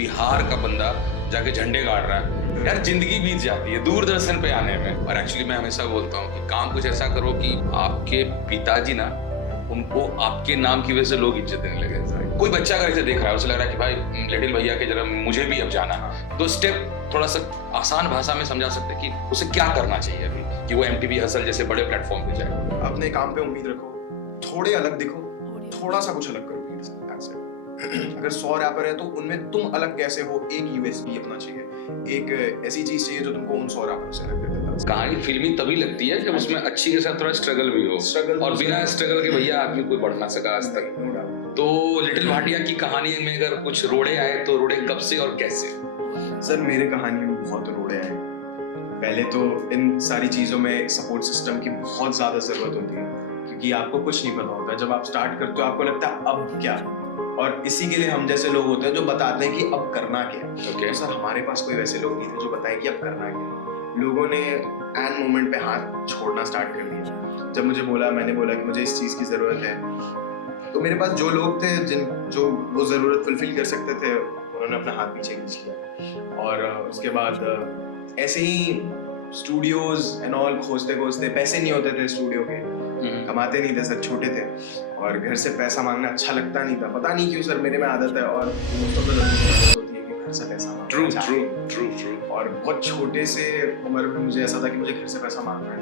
बिहार का बंदा जाके झंडे गाड़ रहा है, यार जिंदगी बीत जाती है दूरदर्शन पे आने में। और एक्चुअली मैं हमेशा बोलता हूँ कि काम कुछ ऐसा करो कि आपके पिताजी ना, उनको आपके नाम की वजह से लोग इज्जत देने लगे। कोई बच्चा अगर इसे देख रहा है, उसे लग रहा है कि भाई लिटिल भैया के जरा मुझे भी अब जाना है, तो स्टेप थोड़ा सा आसान भाषा में समझा सकते हैं कि उसे क्या करना चाहिए अभी कि वो MTV हसल जैसे बड़े प्लेटफॉर्म पे जाए। अपने काम पे उम्मीद रखो, थोड़े अलग दिखो, थोड़ा सा कुछ अलग करो। अगर 100 रैपर है तो उनमें तुम अलग कैसे हो, एक USP अपना चाहिए, एक ऐसी चीज चाहिए जो तुमको उन 100 रैपरों से अलग कर देता है। कहानी फिल्मी तभी लगती है जब उसमें अच्छी के साथ थोड़ा स्ट्रगल भी हो, और बिना स्ट्रगल के भैया आदमी कोई बढ़ ना सका आज तक। तो लिटिल भाटिया की कहानी में अगर कुछ रोड़े आए तो रोड़े कब से और कैसे? सर मेरे कहानी में बहुत रोड़े आए। पहले तो इन सारी चीजों में सपोर्ट सिस्टम की बहुत ज्यादा जरूरत होती है, क्योंकि आपको कुछ नहीं पता होता। जब आप स्टार्ट करते हो आपको लगता है अब क्या, और इसी के लिए हम जैसे लोग होते हैं जो बताते हैं कि अब करना क्या। तो सर हमारे पास कोई वैसे लोग नहीं थे जो बताए कि अब करना क्या। लोगों ने एन मोमेंट पे हाथ छोड़ना स्टार्ट कर दिया। जब मुझे बोला, मैंने बोला कि मुझे इस चीज़ की ज़रूरत है, तो मेरे पास जो लोग थे जो वो ज़रूरत फुलफिल कर सकते थे, उन्होंने अपना हाथ पीछे खींच लिया। और उसके बाद ऐसे ही स्टूडियोज एंड ऑल खोजते खोजते, पैसे नहीं होते थे स्टूडियो के, कमाते नहीं थे सर, छोटे थे, और घर से पैसा मांगना अच्छा लगता नहीं था। पता नहीं क्यों सर, मेरे में आदत है, और दोस्तों को आदत होती है कि घर से पैसा मांगना। ट्रू। और बहुत छोटे से उम्र में मुझे ऐसा था कि मुझे घर से पैसा मांगना है।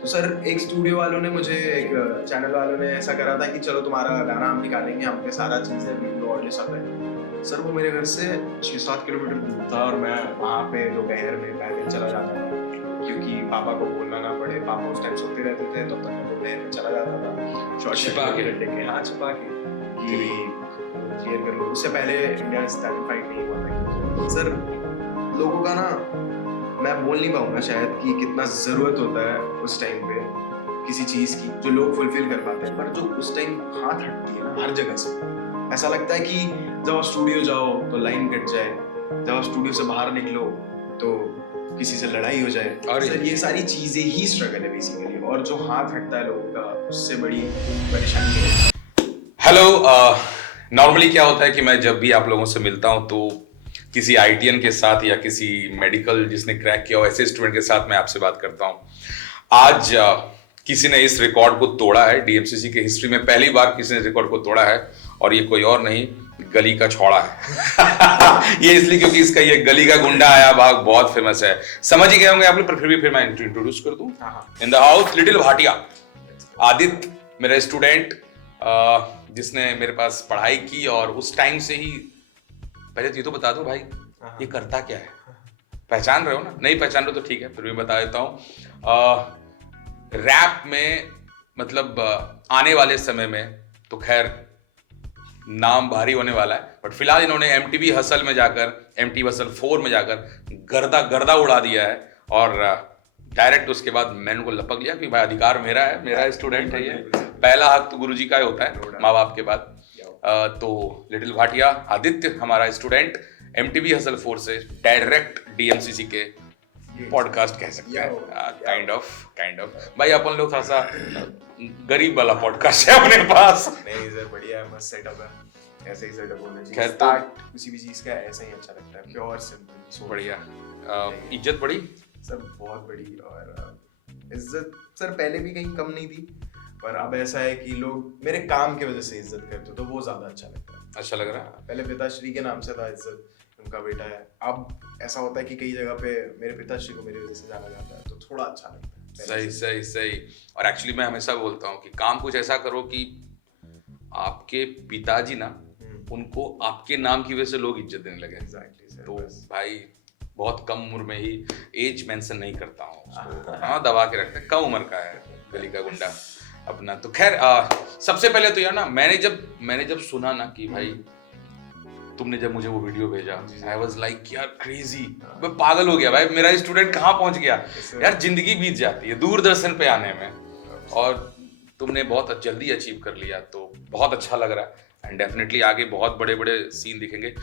तो सर एक स्टूडियो वालों ने मुझे, एक चैनल वालों ने ऐसा करा था कि चलो तुम्हारा गाना हम निकालेंगे, हम पे सारा चीज़ है, वीडियो ऑडियो सब है। सर वो मेरे घर से 6-7 किलोमीटर दूर था, और मैं वहाँ पे दोपहर में पैदल चला जाता था, क्योंकि पापा को बोलना ना पड़े। पापा उस टाइम सोते रहते थे, तब तक मैं दोपहर में चला जाता था, शॉर्ट छिपा के लेके, हाँ छिपा के, कि क्लियर कर लो। उससे पहले इंडिया स्टैटिफाइड नहीं हुआ था। सर लोगों का ना, मैं बोल नहीं पाऊंगा शायद कि कितना ज़रूरत होता है उस टाइम पे किसी चीज़ की, जो लोग फुलफिल कर पाते हैं, पर जो उस टाइम हाथ हटती है ना हर जगह से। ऐसा लगता है कि जब आप स्टूडियो जाओ तो लाइन कट जाए, जब आप स्टूडियो से बाहर निकलो तो किसी से लड़ाई हो जाए। सर ये सारी चीजें ही स्ट्रगल है बेसिकली, और जो हाथ हटता है लोगों का, उससे बड़ी परेशानी है। हेलो, नॉर्मली क्या होता है कि मैं जब भी आप लोगों से मिलता हूं तो किसी ITN के साथ या किसी मेडिकल जिसने क्रैक किया हो ऐसे स्टूडेंट के साथ मैं आपसे बात करता हूं। आज किसी ने इस रिकॉर्ड को तोड़ा है, DMCC के हिस्ट्री में पहली बार किसी ने रिकॉर्ड को तोड़ा है, और ये कोई और नहीं, गली का छौड़ा है। ये इसलिए क्योंकि इसका ये गली का गुंडा आया भाग बहुत फेमस है, समझ ही गए होंगे आप लोग, पर फिर मैं इंट्रोड्यूस कर दूं। In the house little Bhatia, Aditya, मेरा स्टूडेंट, जिसने मेरे पास पढ़ाई की, और उस टाइम से ही, पहले तो ये तो बता दो भाई ये करता क्या है, पहचान रहे हो ना? नहीं पहचान रहे तो ठीक है, फिर भी बता देता हूँ। रैप में मतलब आने वाले समय में तो खैर नाम भारी होने वाला है, बट फिलहाल इन्होंने MTV हसल में जाकर, MTV हसल 4 में जाकर गर्दा उड़ा दिया है, और डायरेक्ट उसके बाद मैंने उनको लपक लिया कि भाई अधिकार मेरा है, मेरा स्टूडेंट है ये, पहला हक तो गुरुजी का ही होता है माँ बाप के बाद। तो लिटिल भाटिया आदित्य हमारा स्टूडेंट MTV हसल 4 से डायरेक्ट DMCC के पॉडकास्ट कह सकते हैं, काइंड ऑफ भाई अपन लोग थोड़ा सा गरीब वाला पॉडकास्ट है अपने पास। नहीं सर बढ़िया है, मस्त सेटअप है, ऐसे ही सेटअप होना चाहिए। खैर स्टार्ट किसी भी चीज का ऐसा ही अच्छा लगता है, प्योर सिंपल बढ़िया। इज्जत बड़ी सर, बहुत बड़ी। और इज्जत सर पहले भी कहीं कम नहीं थी, पर अब ऐसा है कि लोग मेरे काम की वजह से इज्जत करते, तो वो ज्यादा अच्छा लगता है। अच्छा लग रहा है। पहले पिताश्री के नाम से था इज्जत, उनका बेटा है। अब ऐसा होता है कि कई जगह पे मेरे पिताश्री को मेरी वजह से जाना जाता है, तो थोड़ा अच्छा लगता है। सही। और एक्चुअली मैं हमेशा बोलता हूँ कि काम कुछ ऐसा करो कि आपके पिताजी ना, उनको आपके नाम की वजह से लोग इज्जत देने लगे। Exactly, तो भाई बहुत कम उम्र में ही, एज मेंशन नहीं करता हूँ, हाँ दबा के रखते हैं, कम उम्र का है गली का गुंडा अपना। तो खैर सबसे पहले तो यार ना, मैंने जब सुना ना कि भाई तुमने जब मुझे वो वीडियो भेजा, आई वाज लाइक यार क्रेजी, मैं पागल हो गया भाई, मेरा स्टूडेंट कहाँ पहुंच गया। यार जिंदगी बीत जाती है दूरदर्शन पे आने में, और तुमने बहुत जल्दी अचीव कर लिया, तो बहुत अच्छा लग रहा है। एंड डेफिनेटली आगे बहुत बड़े बड़े सीन दिखेंगे।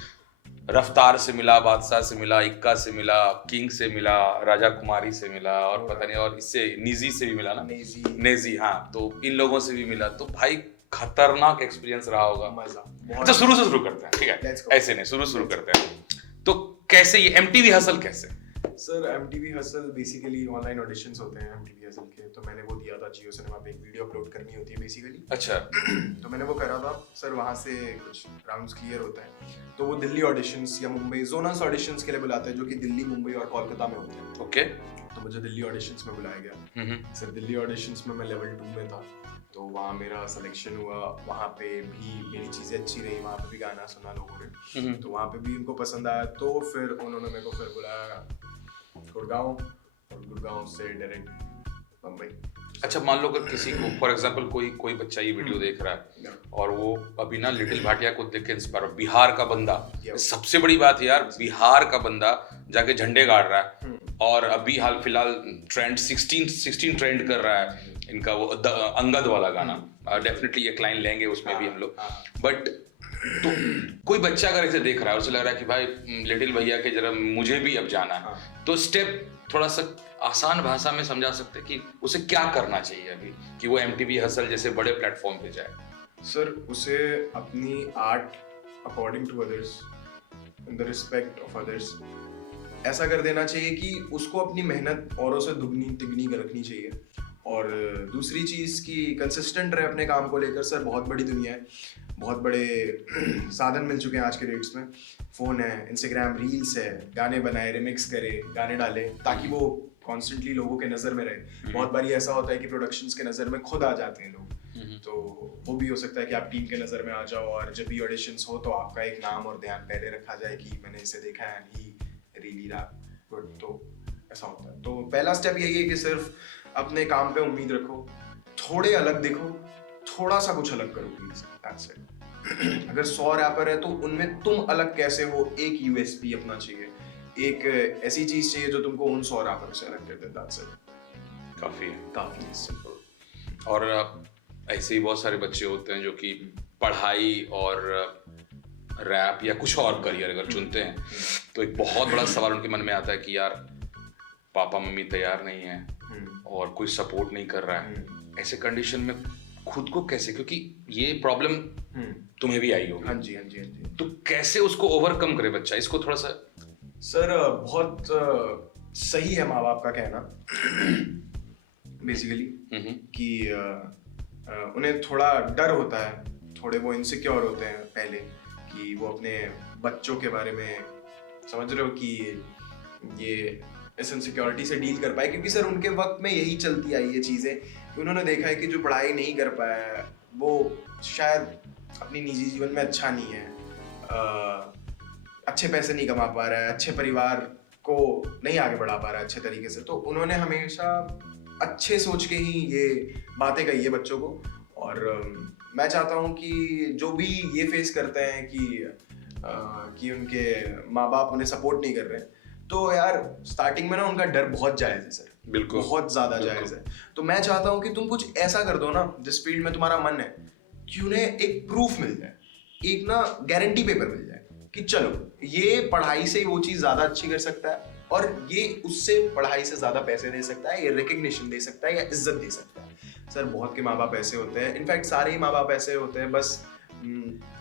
रफ्तार से मिला, बादशाह से मिला, इक्का से मिला, किंग से मिला, राजा कुमारी से मिला, और पता नहीं, और इससे निजी से भी मिला ना, नेजी, हाँ, तो इन लोगों से भी मिला। तो भाई खतरनाक एक्सपीरियंस रहा होगा। मजा अच्छा शुरू करते हैं, ठीक Let's है, go. ऐसे नहीं, शुरू करते हैं। तो कैसे ये MTV हसल कैसे? Sir MTV hustle basically online auditions होते हैं MTV हसल के, तो मैंने वो दिया था जियो सिनेमा पे, एक वीडियो अपलोड करनी होती है बेसिकली। अच्छा। तो मैंने वो करा था सर, वहाँ से कुछ राउंड्स क्लियर होता है, तो वो दिल्ली ऑडिशंस या मुंबई जोनल्स ऑडिशंस के लिए बुलाते हैं, जो कि दिल्ली, मुंबई और कोलकाता में होते हैं। ओके। तो मुझे दिल्ली ऑडिशंस में बुलाया गया। सर दिल्ली ऑडिशंस में मैं लेवल 2 में था, तो वहाँ मेरा सिलेक्शन हुआ। वहाँ पे भी मेरी चीज़ें अच्छी रही, वहाँ पे भी गाना सुना लोगों ने, तो वहाँ पे भी उनको पसंद आया। तो फिर उन्होंने मेरे को फिर बुलाया गुड़गांव, और गुड़गांव से डायरेक्ट मुंबई। अच्छा मान लो अगर किसी को फॉर एग्जांपल कोई बच्चा ये वीडियो देख रहा है और वो अभी ना लिटिल भाटिया को देख के इंस्पायर, बिहार का बंदा, सबसे बड़ी बात यार, बिहार का बंदा जाके झंडे गाड़ रहा है, और अभी हाल फिलहाल ट्रेंड 16 ट्रेंड कर रहा है इनका वो अंगद वाला गाना, डेफिनेटली एक लाइन लेंगे उसमें भी हम लोग। बट तो कोई बच्चा अगर इसे देख रहा है, उसे लग रहा है कि भाई लिटिल भैया के जरा मुझे भी अब जाना है, तो स्टेप थोड़ा सा आसान भाषा में समझा सकते हैं कि उसे क्या करना चाहिए अभी कि वो MTV हसल जैसे बड़े प्लेटफॉर्म पे जाए? सर उसे अपनी art according to others, in the respect of others ऐसा कर देना चाहिए कि उसको अपनी मेहनत औरों से दुगनी तिगनी रखनी चाहिए। और दूसरी चीज़ कि कंसिस्टेंट रहे अपने काम को लेकर। सर बहुत बड़ी दुनिया है, बहुत बड़े साधन मिल चुके हैं आज के डेट्स में। फ़ोन है, इंस्टाग्राम रील्स है, गाने बनाए, रिमिक्स करे, गाने डाले, ताकि वो कॉन्स्टेंटली लोगों के नज़र में रहे। बहुत बारी ऐसा होता है कि प्रोडक्शंस के नज़र में खुद आ जाते हैं लोग, तो वो भी हो सकता है कि आप टीम के नज़र में आ जाओ, और जब भी ऑडिशंस हो तो आपका एक नाम और ध्यान पहले रखा जाए कि मैंने इसे देखा है, and he really rap good. तो ऐसा होता है। तो पहला स्टेप यही है कि सिर्फ अपने काम पे उम्मीद रखो, थोड़े अलग दिखो, थोड़ा सा कुछ अलग करो प्लीज, दैट्स इट। अगर 100 रैपर है तो उनमें तुम अलग कैसे हो, एक USP अपना चाहिए, एक ऐसी चीज चाहिए जो तुमको उन 100 रैपर से अलग कर दे, दैट्स इट। काफी सिंपल। और ऐसे ही बहुत सारे बच्चे होते हैं जो कि पढ़ाई और रैप या कुछ और करियर अगर चुनते हैं, तो एक बहुत बड़ा सवाल उनके मन में आता है कि यार पापा मम्मी तैयार नहीं है और कोई सपोर्ट नहीं कर रहा है। ऐसे कंडीशन में खुद को कैसे, क्योंकि ये प्रॉब्लम तुम्हें भी आई होगी। हाँ जी, तो कैसे उसको ओवरकम करे बच्चा, इसको थोड़ा सा। सर बहुत सही है माँ बाप का कहना बेसिकली कि उन्हें थोड़ा डर होता है, थोड़े वो इनसिक्योर होते हैं पहले कि वो अपने बच्चों के बारे में, समझ रहे हो, कि ये इस इनसिक्योरिटी से डील कर पाए। क्योंकि सर उनके वक्त में यही चलती आई ये चीज़ें कि उन्होंने देखा है कि जो पढ़ाई नहीं कर पाया है वो शायद अपनी निजी जीवन में अच्छा नहीं है, अच्छे पैसे नहीं कमा पा रहा है, अच्छे परिवार को नहीं आगे बढ़ा पा रहा है अच्छे तरीके से। तो उन्होंने हमेशा अच्छे सोच के ही ये बातें कही है बच्चों को। और मैं चाहता हूँ कि जो भी ये फेस करते हैं कि उनके माँ बाप उन्हें सपोर्ट नहीं कर रहे हैं, तो यार स्टार्टिंग में ना उनका डर बहुत जायज़ है सर, बिल्कुल बहुत ज़्यादा जायज़ है। तो मैं चाहता हूँ कि तुम कुछ ऐसा कर दो ना जिस फील्ड में तुम्हारा मन है, कि उन्हें एक प्रूफ मिल जाए, एक ना गारंटी पेपर मिल जाए कि चलो ये पढ़ाई से वो चीज़ ज़्यादा अच्छी कर सकता है, और ये उससे पढ़ाई से ज़्यादा पैसे दे सकता है, ये रिकग्निशन दे सकता है या इज्जत दे सकता है। सर बहुत के माँ बाप ऐसे होते हैं, इनफैक्ट सारे ही माँ बाप ऐसे होते हैं, बस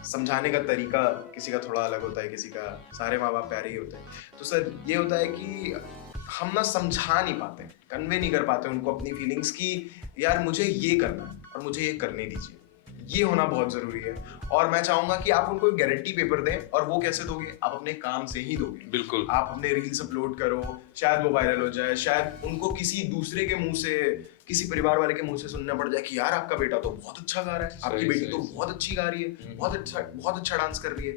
समझाने का तरीका किसी का थोड़ा अलग होता है, किसी का, सारे माँ बाप प्यारे ही होते हैं। तो सर ये होता है कि हम ना समझा नहीं पाते, कन्वे नहीं कर पाते उनको अपनी फीलिंग्स की यार मुझे ये करना है और मुझे ये करने दीजिए, ये होना बहुत ज़रूरी है। और मैं चाहूँगा कि आप उनको एक गारंटी पेपर दें, और वो कैसे दोगे, आप अपने काम से ही दोगे। बिल्कुल, आप अपने रील्स अपलोड करो, शायद वो वायरल हो जाए, शायद उनको किसी दूसरे के मुंह से, किसी परिवार वाले के मुंह से सुनना पड़ जाए कि यार आपका बेटा तो बहुत अच्छा गा रहा है, आपकी बेटी तो बहुत अच्छी गा रही है, बहुत अच्छा डांस कर रही है।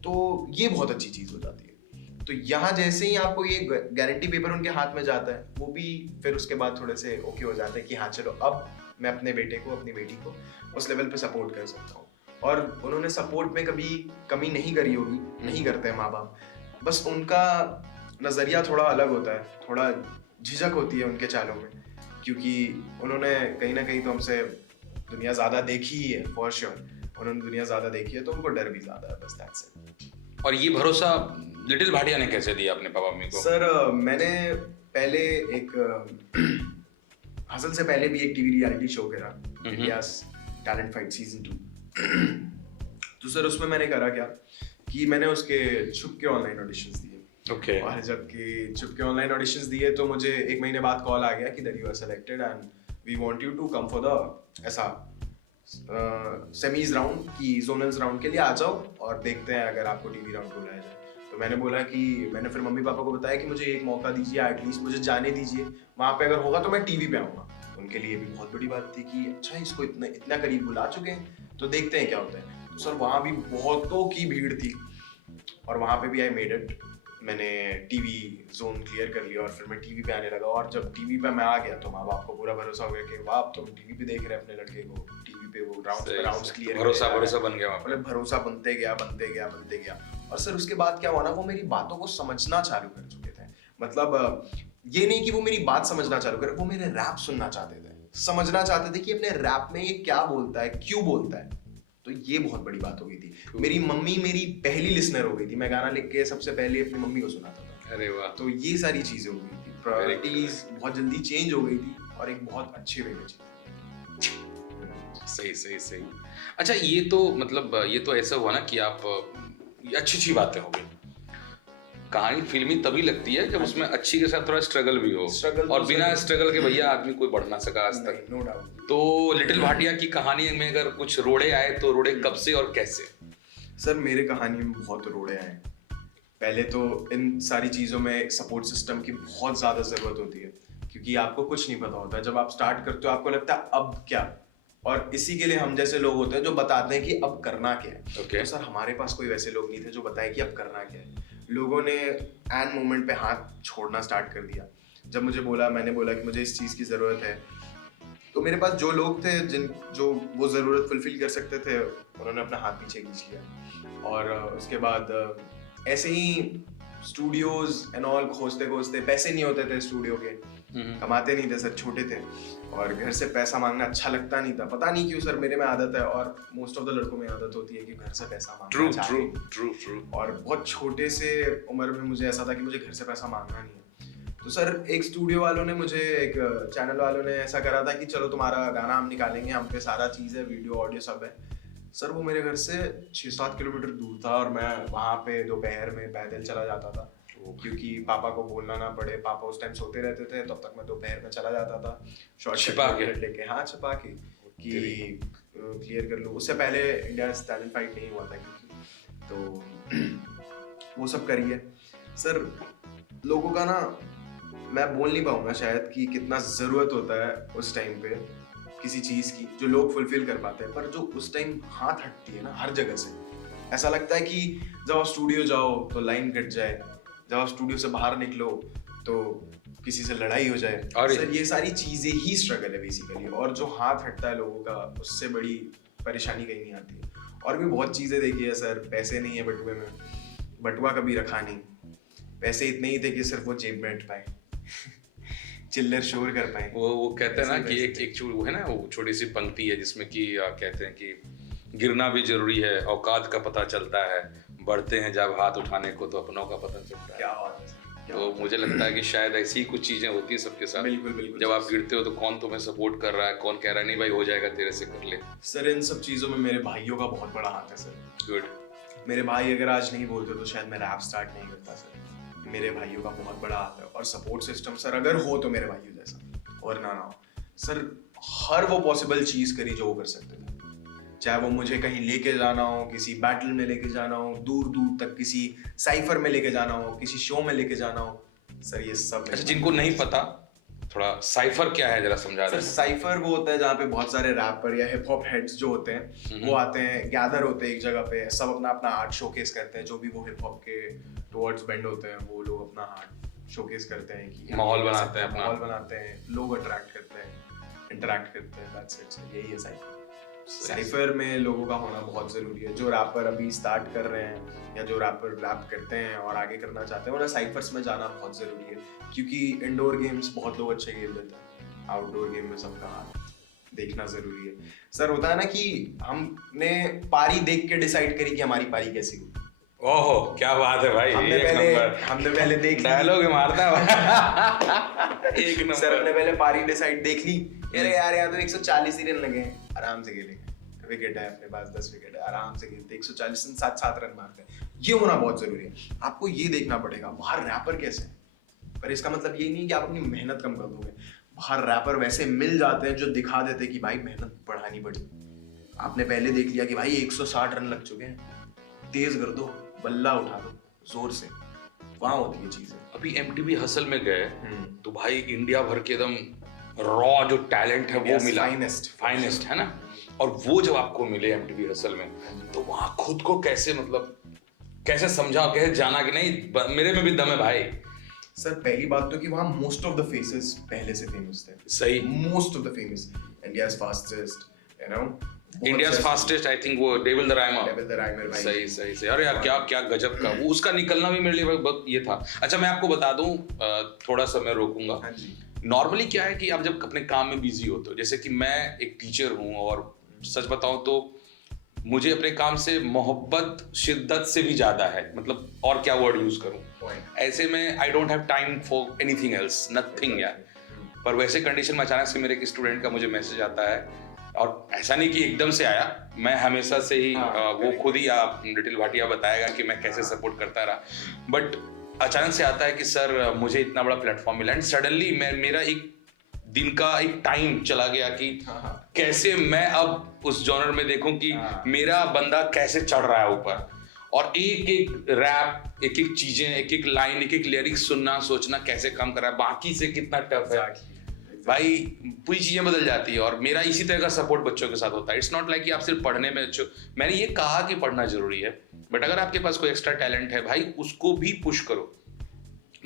तो ये बहुत अच्छी चीज़ हो जाती है। तो यहाँ जैसे ही आपको ये गारंटी पेपर उनके हाथ में जाता है, वो भी फिर उसके बाद थोड़े से ओके हो जाते हैं कि हाँ चलो अब मैं अपने बेटे को, अपनी बेटी को उस लेवल पे सपोर्ट कर सकता हूँ। और उन्होंने सपोर्ट में कभी कमी नहीं करी होगी, नहीं करते हैं माँ बाप, बस उनका नज़रिया थोड़ा अलग होता है, थोड़ा झिझक होती है उनके चालों में, क्योंकि उन्होंने कहीं ना कहीं तो हमसे दुनिया ज़्यादा देखी ही है, फॉर श्योर उन्होंने दुनिया ज़्यादा देखी है, तो उनको डर भी ज़्यादा है, बस दैट्स इट। और ये भरोसा लिटिल भाटिया ने कैसे दिया अपने पापा मम्मी को? सर मैंने पहले एक हसल से पहले भी एक टीवी रियलिटी शो करा, इलियास टैलेंट फाइट सीजन 2। तो सर उसमें मैंने करा क्या कि मैंने उसके छुप के ऑनलाइन ऑडिशंस दिए। ओके। और जबकि छुप के ऑनलाइन ऑडिशंस दिए तो मुझे 1 महीने बाद कॉल आ गया कि that you are selected and we want you to come for the ऐसा सेमीज राउंड की जोनल्स राउंड के लिए आ जाओ और देखते हैं अगर आपको टीवी राउंड को बुलाया जाए। तो मैंने बोला कि मैंने फिर मम्मी पापा को बताया कि मुझे एक मौका दीजिए, एटलीस्ट मुझे जाने दीजिए वहाँ पे, अगर होगा तो मैं टीवी पे आऊँगा। उनके लिए भी बहुत बड़ी बात थी कि अच्छा इसको इतना करीब बुला चुके हैं तो देखते हैं क्या होता है। तो सर वहाँ भी बहुतों की भीड़ थी और वहाँ पे भी आई मेड इट। मैंने टीवी जोन क्लियर कर लिया और फिर मैं टीवी पे आने लगा। और जब टीवी पे मैं आ गया तो माँ बाप को पूरा भरोसा हो गया कि वाह तुम टीवी पे देख रहे हैं अपने लड़के को, टीवी पे वो राउंड्स क्लियर, भरोसा बन गया। मतलब भरोसा बनते गया। और सर उसके बाद क्या हुआ ना, वो मेरी बातों को समझना चालू कर चुके थे। मतलब ये नहीं कि वो मेरी बात समझना चालू कर, वो मेरे रैप सुनना चाहते थे, समझना चाहते थे कि अपने रैप में ये क्या बोलता है, क्यों बोलता है। तो ये बहुत बड़ी बात हो गई थी। मेरी मम्मी मेरी पहली लिसनर हो गई थी। मैं गाना लिख के सबसे पहले अपनी मम्मी को सुनाता था। अरे वाह। तो ये सारी चीजें हो गई थी, प्रायोरिटीज बहुत जल्दी चेंज हो गई थी और एक बहुत अच्छे वे में सही। अच्छा ये तो मतलब ये तो ऐसा हुआ ना कि आप अच्छी बातें हो गई। कहानी फिल्मी तभी लगती है जब उसमें अच्छी के साथ थोड़ा स्ट्रगल भी हो, और बिना स्ट्रगल के भैया आदमी कोई बढ़ ना सका आज तक। No doubt. तो लिटिल भाटिया की कहानी में अगर कुछ रोड़े आए तो रोड़े कब से और कैसे? सर मेरे कहानी में बहुत रोड़े आए। पहले तो इन सारी चीज़ों में सपोर्ट सिस्टम की बहुत ज़्यादा ज़रूरत होती है, क्योंकि आपको कुछ नहीं पता होता। जब आप स्टार्ट करते हो आपको लगता है अब क्या, और इसी के लिए हम जैसे लोग होते हैं जो बताते हैं कि अब करना क्या है। Okay. तो सर हमारे पास कोई वैसे लोग नहीं थे जो बताए कि अब करना क्या है। लोगों ने एन मोमेंट पे हाथ छोड़ना स्टार्ट कर दिया। जब मैंने बोला कि मुझे इस चीज़ की ज़रूरत है, तो मेरे पास जो लोग थे जो वो ज़रूरत फुलफिल कर सकते थे, उन्होंने अपना हाथ पीछे खींच लिया। और उसके बाद ऐसे ही स्टूडियोज एंड ऑल खोजते पैसे नहीं होते थे स्टूडियो के, कमाते नहीं थे सर, छोटे थे और घर से पैसा मांगना अच्छा लगता नहीं था। पता नहीं क्यों सर, मेरे में आदत है और मोस्ट ऑफ द लड़कों में आदत होती है कि घर से पैसा मांगना ट्रू। और बहुत छोटे से उम्र में मुझे ऐसा था कि मुझे घर से पैसा मांगना नहीं है। तो सर एक स्टूडियो वालों ने मुझे, एक चैनल वालों ने ऐसा करा था कि चलो तुम्हारा गाना हम निकालेंगे, हम पे सारा चीज़ है, वीडियो ऑडियो सब है। सर वो मेरे घर से 6-7 किलोमीटर दूर था और मैं वहाँ पे दोपहर में पैदल चला जाता था, क्योंकि पापा को बोलना ना पड़े। पापा उस टाइम सोते रहते थे, तब तक मैं दोपहर में चला जाता था शॉर्ट छिपा लेके। हाँ छिपा के कि क्लियर कर लूँ। उससे पहले इंडिया टैलेंट फाइट नहीं हुआ था क्योंकि, तो वो सब करिए। सर लोगों का ना, मैं बोल नहीं पाऊंगा शायद कि कितना ज़रूरत होता है उस टाइम पे किसी चीज़ की, जो लोग फुलफिल कर पाते हैं, पर जो उस टाइम हाथ हटती है ना हर जगह से। ऐसा लगता है कि जब आप स्टूडियो जाओ तो लाइन कट जाए, जब आप स्टूडियो से बाहर निकलो तो किसी से लड़ाई हो जाए। सर ये सारी चीज़ें ही स्ट्रगल है बेसिकली, और जो हाथ हटता है लोगों का उससे बड़ी परेशानी कहीं नहीं आती है। और भी बहुत चीज़ें देखी है सर। पैसे नहीं है बटुए में, बटुआ कभी रखा नहीं, पैसे इतने ही थे कि सिर्फ वो जेब में अट पाए चिल्लर शोर कर पाए। वो कहते हैं ना कि एक वो है ना, वो छोटी सी पंक्ति है जिसमें कि कहते हैं कि गिरना भी जरूरी है, औकात का पता चलता है, बढ़ते हैं जब हाथ उठाने को तो अपनों का पता चलता है। क्या बात है। तो मुझे लगता है कि शायद ऐसी कुछ चीजें होती है सबके साथ। बिल्कुल। जब आप गिरते हो तो कौन तुम्हें सपोर्ट कर रहा है, कौन कह रहा है नहीं भाई हो जाएगा तेरे से, कर ले। सर इन सब चीज़ों में मेरे भाइयों का बहुत बड़ा हाथ है सर। गुड। मेरे भाई अगर आज नहीं बोलते तो शायद मैं रैप स्टार्ट नहीं करता सर। मेरे भाइयों का बहुत बड़ा हाथ है। और सपोर्ट सिस्टम सर अगर हो तो मेरे भाइयों जैसा, और ना हो सर, हर वो पॉसिबल चीज़ करी जो वो कर सकते थे। चाहे वो मुझे कहीं लेके जाना हो, किसी बैटल में लेके जाना हो, दूर तक किसी साइफर में लेके जाना हो, किसी शो में लेके जाना हो, सर ये सब। अच्छा जिनको नहीं पता, थोड़ा साइफर क्या है जरा समझा सर। साइफर वो होता है जहाँ पे बहुत सारे रैपर या हिप हॉप हेड्स जो होते हैं वो आते हैं, गैदर होते हैं एक जगह पे, सब अपना अपना आर्ट शोकेस करते हैं। जो भी वो हिप हॉप के टुवर्ड्स बेंड होते हैं वो लोग अपना आर्ट शोकेस करते हैं, कि माहौल बनाते हैं, लोग अट्रैक्ट करते हैं, इंटरैक्ट करते हैं। That's it. यही है साइफर। साइफर में लोगों का होना बहुत ज़रूरी है। जो रैपर अभी स्टार्ट कर रहे हैं या जो रैपर रैप करते हैं और आगे करना चाहते हैं, उन्हें साइफर्स में जाना बहुत ज़रूरी है, क्योंकि इंडोर गेम्स बहुत लोग अच्छे खेल लेते हैं, आउटडोर गेम में सबका हाथ देखना ज़रूरी है। सर होता है ना कि हमने पारी देख के डिसाइड करी कि हमारी पारी कैसी हुई। ओहो क्या बात है भाई, हमने पहले देख डायलॉग मारता है एक नंबर। सर हमने पहले पारी डिसाइड देख ली, अरे यार यहाँ तो 140 ही रन लगे हैं, आराम से खेलेंगे। विकेट है अपने पास, 10 विकेट है, आराम से खेलते 140 रन 7 रन मारते हैं। ये होना बहुत जरूरी है। आपको ये देखना पड़ेगा बाहर रैपर कैसे है, पर इसका मतलब ये नहीं कि आप अपनी मेहनत कम कर दोगे। बाहर रैपर वैसे मिल जाते हैं जो दिखा देते हैं कि भाई मेहनत बढ़ानी पड़ी। आपने पहले देख लिया कि भाई 160 रन लग चुके हैं, तेज कर दो, बल्ला उठा दो जोर से, वहां होती है चीजें। अभी एमटीवी हसल में गए तो भाई इंडिया भर के एकदम रॉ जो टैलेंट है वो मिला, फाइनेस्ट है ना। और वो जब आपको मिले एमटीवी हसल में, तो वहां खुद को कैसे मतलब कैसे समझा, कैसे जाना कि नहीं मेरे में भी दम है भाई। सर पहली बात तो कि वहां मोस्ट ऑफ द फेसेस पहले से फेमस थे। सही, most of the famous, India's fastest, you know, India's fastest, I think वो डेविल द राइमर भाई। सही सही सही। अरे यार क्या क्या गजब का वो उसका निकलना भी मेरे लिए बहुत ये था। अच्छा मैं आपको बता दूं, थोड़ा सा मैं रोकूंगा। हाँ जी। नॉर्मली क्या है कि आप जब अपने काम में बिजी होते हो, जैसे कि मैं एक टीचर हूं और सच बताऊं तो मुझे अपने काम से मोहब्बत शिद्दत से भी ज्यादा है, मतलब और क्या वर्ड यूज करूं। ऐसे में I don't have time for anything else, nothing यार। पर वैसे कंडीशन में अचानक से मेरे एक स्टूडेंट का मुझे मैसेज आता है, और ऐसा नहीं कि एकदम से आया, मैं हमेशा से ही वो खुद ही आप लिटिल भाटिया बताएगा कि मैं कैसे सपोर्ट करता रहा, बट अचानक से आता है कि सर मुझे इतना बड़ा प्लेटफॉर्म मिला एंड सडनली मेरा एक दिन का एक टाइम चला गया कि कैसे मैं अब उस जॉनर में देखूं कि मेरा बंदा कैसे चढ़ रहा है ऊपर, और एक एक रैप, एक एक चीजें, एक एक लाइन, एक एक लिरिक्स सुनना, सोचना कैसे काम कर रहा है, बाकी से कितना टफ है भाई, पूरी चीजें बदल जाती है। और मेरा इसी तरह का सपोर्ट बच्चों के साथ होता है। इट्स नॉट लाइक कि आप सिर्फ पढ़ने में अच्छे, मैंने ये कहा कि पढ़ना जरूरी है, बट अगर आपके पास कोई एक्स्ट्रा टैलेंट है भाई उसको भी पुश करो।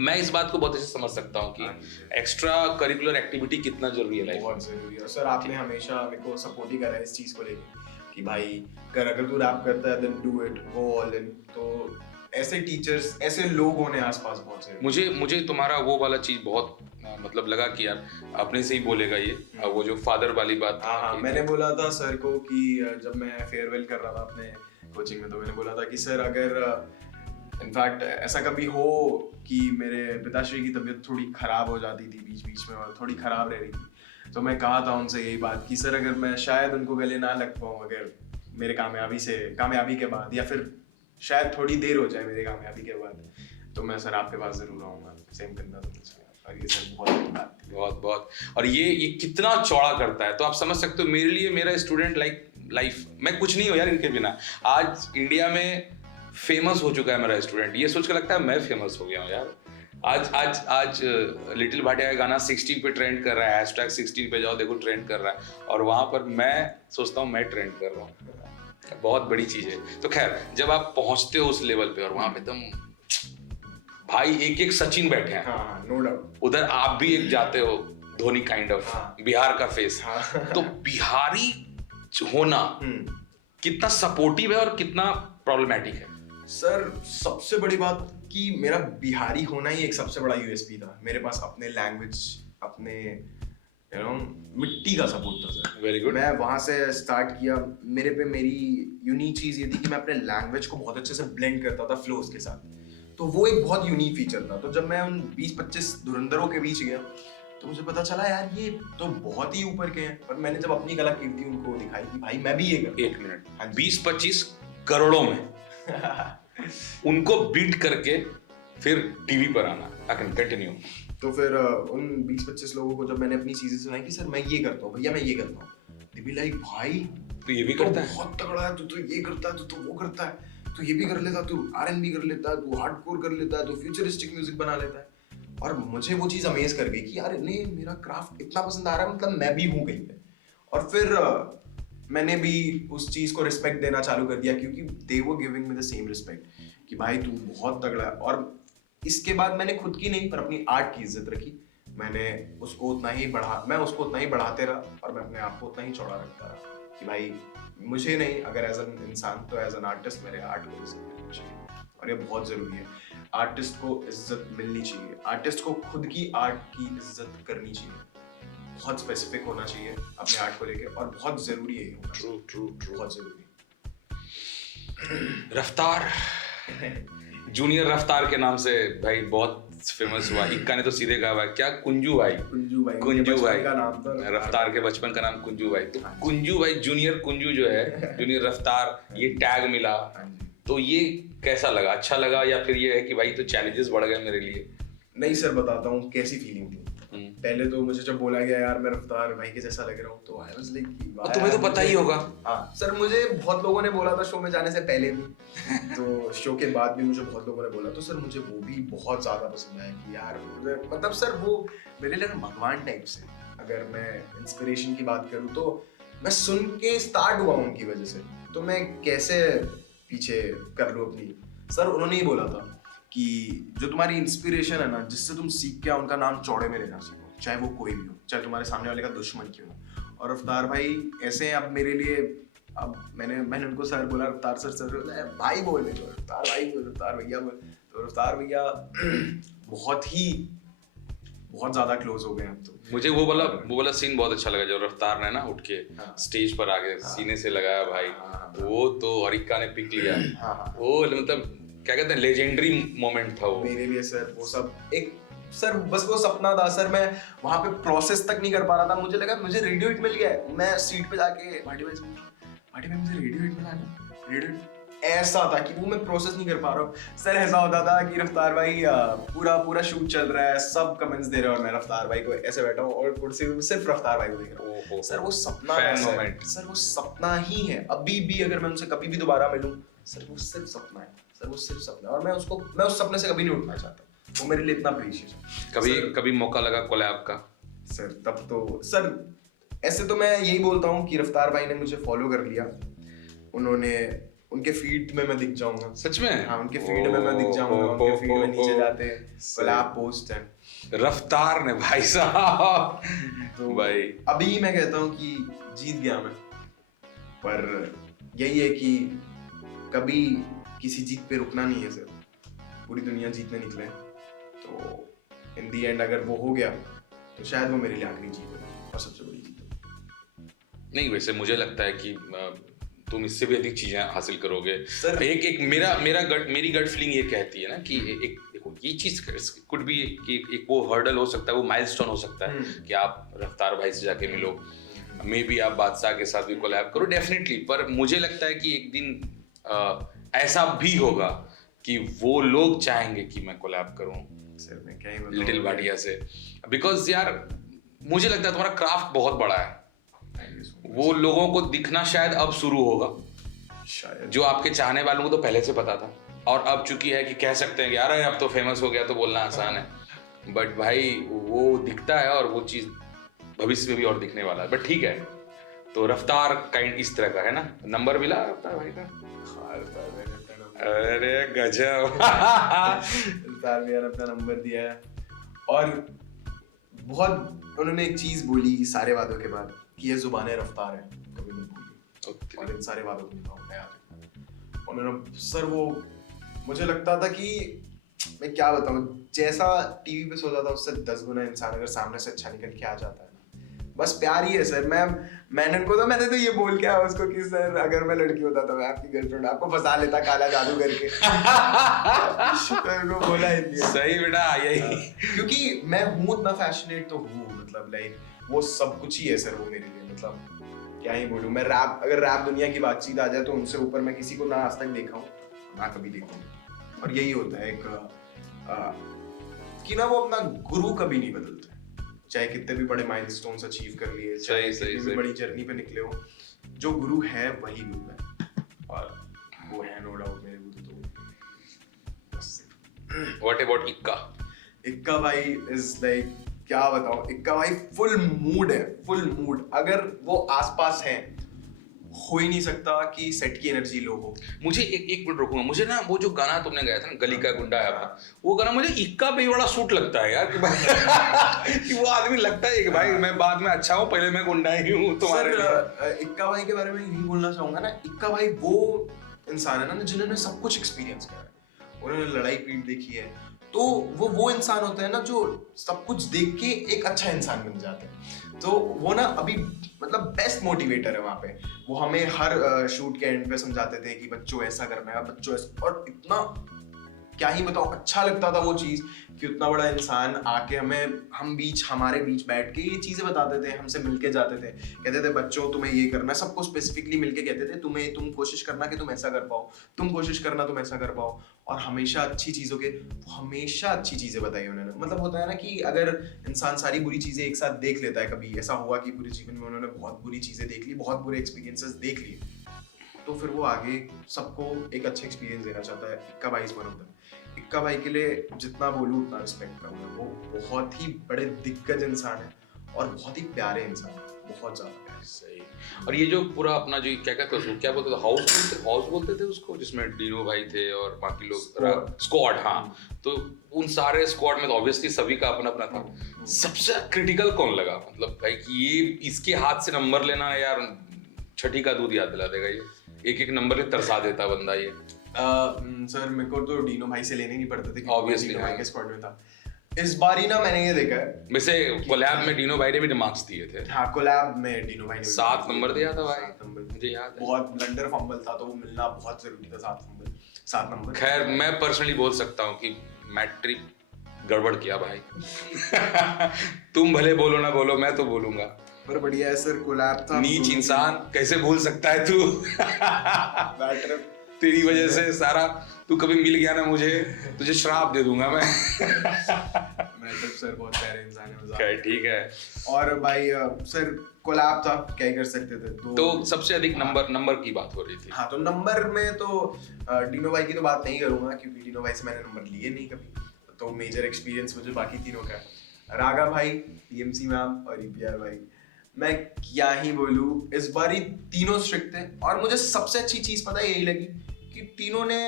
मैं इस बात को बहुत अच्छे से समझ सकता हूँ कि एक्स्ट्रा करिकुलर एक्टिविटी कितना जरूरी है लाइफ में। बहुत जरूरी है सर। आपने हमेशा मेरे को सपोर्ट ही करा है इस चीज को लेकर कि भाई अगर तू रैप करता है then do it, go all in. तो ऐसे टीचर्स, ऐसे लोग होने आसपास बहुत से। मुझे तुम्हारा वो वाला चीज बहुत मतलब लगा कि यार अपने से ही बोलेगा ये, वो जो फादर वाली बात। हाँ, मैंने बोला था सर को कि जब मैं फेयरवेल कर रहा था अपने कोचिंग में, तो मैंने बोला था कि सर अगर इनफैक्ट ऐसा कभी हो कि मेरे पिताश्री की तबीयत थोड़ी खराब हो जाती थी बीच बीच में और थोड़ी खराब रह रही थी, तो मैं कहा था उनसे यही बात कि सर अगर मैं शायद उनको गले ना लग पाऊँ अगर मेरे कामयाबी के बाद, या फिर शायद थोड़ी देर हो जाए मेरी कामयाबी के बाद, तो मैं सर आपके पास जरूर आऊंगा, सेम करना तो मुझसे। और ये सर बहुत बड़ी बात थी। बहुत। और ये कितना चौड़ा करता है, तो आप समझ सकते हो मेरे लिए मेरा स्टूडेंट लाइफ, मैं कुछ नहीं हूँ यार इनके बिना। आज इंडिया में फेमस हो चुका है मेरा स्टूडेंट, ये सोच के लगता है मैं फेमस हो गया हूँ यार। आज लिटिल भाटिया का गाना 16 पे ट्रेंड कर रहा है, #16 पे जाओ देखो ट्रेंड कर रहा है, और वहां पर मैं सोचता हूँ मैं ट्रेंड कर रहा हूँ। बहुत बड़ी चीज है। तो खैर जब आप पहुंचते हो उस लेवल पे और वहां पे तुम भाई एक सचिन बैठे हैं, नो डाउट, उधर आप भी एक जाते हो धोनी काइंड ऑफ, बिहार का फेस। तो बिहारी होना कितना सपोर्टिव है और कितना प्रॉब्लमिक है? सर सबसे बड़ी बात कि मेरा बिहारी होना ही एक सबसे बड़ा यूएसपी था। मेरे पास अपने लैंग्वेज, अपने मिट्टी का सपोर्ट था सर। Very good. मैं वहां से स्टार्ट किया। मेरी यूनिक चीज ये थी कि मैं अपने लैंग्वेज को बहुत अच्छे से ब्लेंड करता था फ्लोज के साथ, तो वो एक बहुत यूनिक फीचर था। तो जब मैं उन 20-25 धुरंधरों के बीच गया तो मुझे पता चला यार ये तो बहुत ही ऊपर के हैं, पर मैंने जब अपनी कलाकृति उनको दिखाई कि भाई मैं भी ये कर। एक मिनट, 20-25 करोड़ों में उनको बीट करके फिर टीवी पर आना। I can continue. तो फिर उन 20-25 लोगों को जब मैंने अपनी चीजें सुनाई कि सर मैं ये करता हूँ, भैया मैं ये करता हूँ, दे बी लाइक भाई तो ये भी करता है, बहुत तगड़ा है, तू तो ये करता है, तू तो वो करता है, तू ये भी कर लेता, तू R&B कर लेता है, तू हार्डकोर कर लेता है, तू फ्यूचरिस्टिक म्यूजिक बना लेता है। और मुझे वो चीज अमेज कर गई कि यार इन्हें मेरा क्राफ्ट इतना पसंद आ रहा है, मतलब मैं भी हूँ कहीं पे। और फिर मैंने भी उस चीज को रिस्पेक्ट देना चालू कर दिया, क्योंकि they were giving me the same respect कि भाई तू बहुत तगड़ा है। और इसके बाद मैंने खुद की नहीं पर अपनी आर्ट की इज्जत रखी। मैं उसको उतना ही बढ़ाते रहा और मैं अपने आप को उतना ही चौड़ा रखता रहा कि भाई मुझे नहीं, अगर एज एन इंसान तो एज एन आर्टिस्ट मेरे आर्ट को इज्जत मिलनी चाहिए। और ये बहुत जरूरी है, आर्टिस्ट को इज्जत मिलनी चाहिए, आर्टिस्ट को खुद की आर्ट की इज्जत करनी चाहिए, बहुत स्पेसिफिक होना चाहिए अपने आर्ट को लेके, और बहुत जरूरी है ये। ट्रू बहुत जरूरी। रफ्तार जूनियर रफ्तार के नाम से भाई बहुत फेमस हुआ। इक्का ने तो सीधे कहा भाई क्या कुंजू भाई, कुंजू भाई कुंजू बचपन भाई का नाम था रफ्तार के बचपन का नाम कुंजू भाई। तो कुंजू भाई जूनियर कुंजू जो है जूनियर रफ्तार, ये टैग मिला, हाँ जी। तो ये कैसा लगा? अच्छा लगा या फिर ये है कि भाई तो चैलेंजेस बढ़ गए मेरे लिए? नहीं सर, बताता हूँ कैसी फीलिंग थी। पहले तो मुझे जब बोला गया यार मैं रफ्तार भाई के जैसा लग रहा हूँ, तो आई वाज लाइक तुम्हें तो पता ही होगा। हाँ सर, मुझे बहुत लोगों ने बोला था शो में जाने से पहले भी, तो शो के बाद भी मुझे बहुत लोगों ने बोला, तो सर मुझे वो भी बहुत ज्यादा पसंद आया कि यार मुझे मतलब सर वो मेरे लिए भगवान टाइप से, अगर मैं इंस्पिरेशन की बात करूँ तो मैं सुन के स्टार्ट हुआ उनकी वजह से, तो मैं कैसे पीछे कर लूँ अपनी। सर उन्होंने ही बोला था कि जो तुम्हारी इंस्पिरेशन है ना, जिससे तुम सीख के उनका नाम चौड़े में लेना सीखो, चाहे वो कोई भी हो, चाहे तुम्हारे सामने वाले का दुश्मन क्यों हो। और रफ्तार भाई ऐसे हैं अब मेरे लिए। अब मैंने उनको सर बोला, रफ्तार सर भाई बोल रहे, तो रफ्तार भाई बोल, रफ्तार भैया बोल, तो रफ्तार भैया बहुत ज्यादा क्लोज हो गए अब तो। मुझे वो वाला सीन बहुत अच्छा लगा जब रफ्तार ने ना उठ के स्टेज पर आके सीने से लगाया भाई, वो तो और इक्का ने पिक लिया। वो मतलब क्या कहते हैं, लेजेंडरी मोमेंट था वो मेरे लिए सर। वो सब एक सर बस वो सपना था सर, मैं वहां पे प्रोसेस तक नहीं कर पा रहा था। मुझे लगा मुझे रेडियो हिट मिल गया है, मैं सीट पे जाके भाटी भाई से भाटी भाई मुझे रेडियो हिट मिला है, रेडियो ऐसा था कि वो मैं प्रोसेस नहीं कर पा रहा हूँ सर। ऐसा होता था कि रफ्तार भाई पूरा शूट चल रहा है, सब कमेंट्स दे रहे हैं और मैं रफ्तार भाई को ऐसे बैठा हूँ और कुर्सी में सिर्फ रफ्तार भाई को देख रहा हूँ। सर वो सपना है सर, वो सपना ही है। अभी भी अगर मैं उनसे कभी भी दोबारा मिलूं सर, वो सिर्फ सपना है सर, वो सिर्फ सपना है। और मैं उस सपने से कभी नहीं उठना चाहता, वो मेरे लिए इतना प्रीशियस है। कभी मौका लगा कोलैब का सर? तब तो सर ऐसे तो मैं यही बोलता हूँ कि रफ्तार भाई ने मुझे फॉलो कर लिया, उन्होंने उनके फीड में मैं दिख जाऊंगा। सच में? हाँ, उनके फीड में मैं दिख जाऊंगा, उनके फीड में नीचे जाते कोलैब पोस्ट है रफ्तार ने भाई साहब। तो भाई अभी मैं कहता हूँ कि जीत गया मैं, पर यही है कि कभी किसी जीत पे रुकना नहीं है सर, पूरी दुनिया जीतने निकले। तो इन दी एंड अगर वो हो गया तो शायद वो मेरे लिए आखिरी जीत होगी और सबसे बड़ी जीत होगी। नहीं, वैसे मुझे लगता है कि तुम इससे भी अधिक चीजें हासिल करोगे सर। एक मेरी गट फीलिंग ये कहती है ना कि एक देखो ये चीज कुड भी एक वो हर्डल हो सकता है, वो माइलस्टोन हो सकता है कि आप रफ्तार भाई से जाके मिलो, मे बी आप बादशाह के साथ भी कोलैब करो, डेफिनेटली। पर मुझे लगता है कि एक दिन ऐसा भी होगा कि वो लोग चाहेंगे कि मैं कोलैब करूं सर। मैं क्या ही बताऊं लिटिल भाटिया से, बिकॉज यार मुझे लगता है तुम्हारा क्राफ्ट बहुत बड़ा है, वो लोगों को दिखना शायद अब शुरू होगा, शायद। जो आपके चाहने वालों को तो पहले से पता था, और अब चूंकि है कि कह सकते हैं कि यार अब तो फेमस हो गया तो बोलना आसान है, बट भाई वो दिखता है और वो चीज भविष्य में भी और दिखने वाला है। बट ठीक है, तो रफ्तार काइंड इस तरह का है ना। नंबर मिला रफ्तार भाई का? अरे गजब। रफ्तार भैया ने अपना नंबर दिया है, और बहुत उन्होंने एक चीज बोली सारे वादों के बाद कि ये जुबानें रफ्तार है, कभी नहीं भूली, और इन सारे वादों को निभाऊंगा यार। और मैंने सर वो मुझे लगता था कि मैं क्या बताऊं, जैसा टीवी पे सोचा था उससे 10 गुना इंसान अगर सामने से अच्छा निकल के आ जाता है ना, बस प्यार ही है सर। मैंने तो ये बोल के आया उसको कि सर अगर मैं लड़की होता तो मैं आपकी गर्लफ्रेंड आपको फंसा लेता काला जादू करके। तो बोला सही बेटा, यही क्योंकि मैं हूँ उतना फैशनेट तो हूँ, मतलब लाइक वो सब कुछ ही है सर वो मेरे लिए। मतलब क्या ही बोलूँ मैं, अगर रैप दुनिया की बातचीत आ जाए तो उनसे ऊपर मैं किसी को ना आज तक देखा हूँ ना कभी देखा हूँ। और यही होता है एक कि ना वो अपना गुरु कभी नहीं बदलते, चाहे कितने भी बड़े माइलस्टोन्स अचीव कर लिए, चाहे कितनी भी बड़ी जर्नी पे निकले हो, जो गुरु है वही गुरु है, और वो है नो डाउट मेरे गुरु। तो व्हाट अबाउट इक्का? इक्का भाई इज लाइक क्या बताऊं, इक्का भाई फुल मूड है, फुल मूड। अगर वो आसपास है हो ही नहीं सकता कि सेट की एनर्जी लो हो। मुझे एक मिनट रुकूंगा, मुझे ना वो जो गाना तुमने गाया था ना गली का गुंडा है, वो गाना मुझे इक्का पे बड़ा सूट लगता है यार कि भाई कि वो आदमी लगता है कि भाई मैं बाद में अच्छा हूँ, पहले मैं गुंडा ही हूँ तुम्हारे लिए। इक्का भाई के बारे में यही बोलना चाहूंगा ना, इक्का भाई वो इंसान है ना जिन्होंने सब कुछ एक्सपीरियंस करा है, उन्होंने लड़ाई पीट देखी है, तो वो इंसान होता है ना जो सब कुछ देख के एक अच्छा इंसान बन जाता है। तो वो ना अभी मतलब बेस्ट मोटिवेटर है वहाँ पे। वो हमें हर शूट के एंड पे समझाते थे कि बच्चों ऐसा करना है, बच्चों ऐसा, और इतना क्या ही बताऊं, अच्छा लगता था वो चीज कि उतना बड़ा इंसान आके हमारे बीच बैठ के ये चीजें बताते थे, हमसे मिलके जाते थे, कहते थे बच्चों तुम्हें ये करना है, सबको स्पेसिफिकली मिलके कहते थे तुम कोशिश करना कि तुम ऐसा कर पाओ, तुम कोशिश करना तुम ऐसा कर पाओ। और हमेशा अच्छी चीजें बताई उन्होंने। मतलब होता है ना कि अगर इंसान सारी बुरी चीजें एक साथ देख लेता है, कभी ऐसा हुआ कि पूरे जीवन में उन्होंने बहुत बुरी चीजें देख ली, बहुत बुरे एक्सपीरियंसेस देख लिए, तो फिर वो आगे सबको एक अच्छा एक्सपीरियंस देना चाहता है। इक्का भाई इस वन। इक्का भाई के लिए जितना बोलूँ उतना रिस्पेक्ट करूँगा। वो बहुत ही बड़े दिग्गज इंसान है और बहुत ही प्यारे इंसान है, बहुत ज्यादा प्यारे। सही। और ये जो पूरा अपना जो क्या कहते हैं उसको, क्या बोलते थे, हाउस बोलते थे उसको, जिसमें डीनो भाई थे और बाकी लोग, स्क्वाड। हाँ, तो उन सारे स्क्वाड में तो ऑब्वियसली सभी का अपना अपना था। सबसे क्रिटिकल कौन लगा, मतलब भाई कि ये इसके हाथ से नंबर लेना यार छठी का दूध याद दिला देगा, ये एक एक नंबर में तरसा देता बंदा ये। सर मेरे को तो डीनो भाई से लेने नहीं पड़ते थे, ऑब्वियसली डीनो भाई के स्क्वाड में था। इस बार ही ना मैंने ये देखा है, वैसे कोलैब में डीनो भाई ने भी मार्क्स दिए थे। हाँ, कोलैब में डीनो भाई ने 7 नंबर दिया था भाई, 7 नंबर मुझे याद है। बहुत ब्लंडर फंबल था तो वो मिलना बहुत जरूरी था, 7 नंबर। खैर मैं पर्सनली बोल सकता हूँ कि मैट्रिक गड़बड़ किया भाई। तुम भले बोलो ना बोलो, मैं तो बोलूंगा। पर बढ़िया है सर, कोलैब था। नीच इंसान कैसे भूल सकता है तू। तेरी वजह से सारा, तू कभी मिल गया ना मुझे, तुझे श्राप दे दूंगा मैं। तो सर बहुत प्यारे इंसान है, ठीक है। और भाई सर कोलैब था, क्या ही कर सकते थे। तो सबसे अधिक नंबर की बात हो रही थी। हाँ, तो नंबर में तो डीनो भाई की तो बात नहीं करूंगा क्योंकि डीनो भाई से मैंने नंबर लिए नहीं कभी, तो मेजर एक्सपीरियंस मुझे बाकी तीनों का है। रागा भाई, टीएमसी मैम और ईपीआर भाई, मैं क्या ही बोलूं, इस बार ही तीनों स्ट्रिक्ट थे। और मुझे सबसे अच्छी चीज पता है यही लगी कि तीनों ने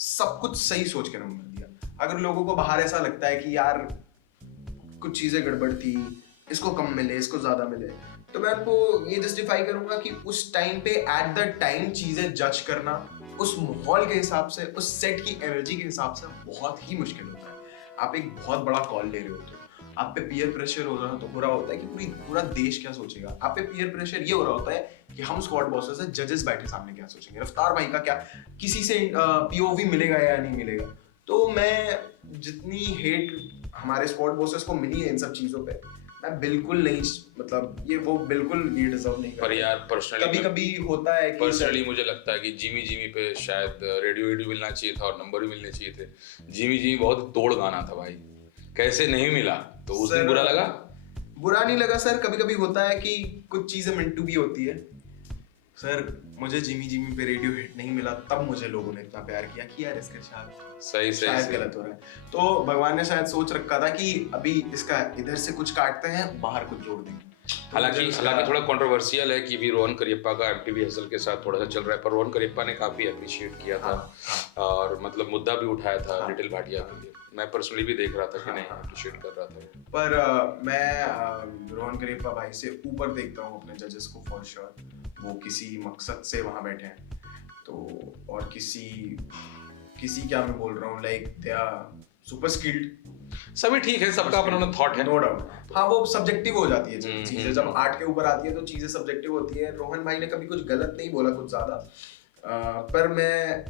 सब कुछ सही सोच के नंबर दिया। अगर लोगों को बाहर ऐसा लगता है कि यार कुछ चीजें गड़बड़ थी, इसको कम मिले, इसको ज्यादा मिले, तो मैं आपको ये जस्टिफाई करूंगा कि उस टाइम पे एट द टाइम चीजें जज करना उस माहौल के हिसाब से, उस सेट की एनर्जी के हिसाब से बहुत ही मुश्किल होता है। आप एक बहुत बड़ा कॉल ले रहे होते हो, आप पे पीयर प्रेशर हो रहा होता है कि पूरा देश क्या सोचेगा। आप पे पीयर प्रेशर ये हो रहा होता है कि हम स्क्वाड बॉसेस है, जजेस बैठे सामने क्या सोचेंगे, रफ्तार भाई का क्या, किसी से पीओवी मिलेगा या नहीं मिलेगा। तो मैं जितनी हेट हमारे स्क्वाड बॉसेस को मिली है इन सब चीजों पे, मैं बिल्कुल नहीं, मतलब वो बिल्कुल ये डिजर्व नहीं करता। पर यार पर्सनली कभी होता है कि पर्सनली मुझे लगता है कि जिमी पे शायद रेडियो मिलना चाहिए था और नंबर भी मिलने चाहिए थे। जिमी बहुत तोड़ गाना था भाई, कैसे नहीं मिला, तो उस दिन बुरा लगा? बुरा नहीं लगा सर, कभी कभी होता है कि कुछ चीजें मिंटू भी होती है। सर मुझे जिमी पे रेडियो हिट नहीं मिला, तब मुझे लोगों ने इतना प्यार किया कि यार इसका शायद गलत हो रहा है। तो भगवान ने शायद सोच रखा था कि अभी इसका इधर से कुछ काटते हैं, बाहर कुछ जोड़ देंगे। हालांकि थोड़ा कंट्रोवर्शियल है कि भी रोहन करियप्पा का एमटीवी हसल के साथ थोड़ा सा चल रहा है, पर रोहन करियप्पा ने काफी अप्रिशिएट किया था। और मतलब मुद्दा भी उठाया था लिटिल भाटिया के लिए। मैं पर्सनली भी देख रहा था कि नहीं अप्रिशिएट कर रहा था। पर मैं रोहन करियप्पा भाई से ऊपर देखता हूँ अपने जजेस को, फॉर श्योर। वो किसी मकसद से वहां बैठे हैं, तो और किसी क्या मैं बोल रहा हूँ, like they are super skilled. सभी ठीक है, सबका अपना अपना थॉट है, नो डाउट। हाँ, वो सब्जेक्टिव हो जाती है चीजें, जब 8 के ऊपर आती है तो चीजें सब्जेक्टिव होती है। रोहन भाई ने कभी कुछ गलत नहीं बोला, कुछ ज्यादा, पर मैं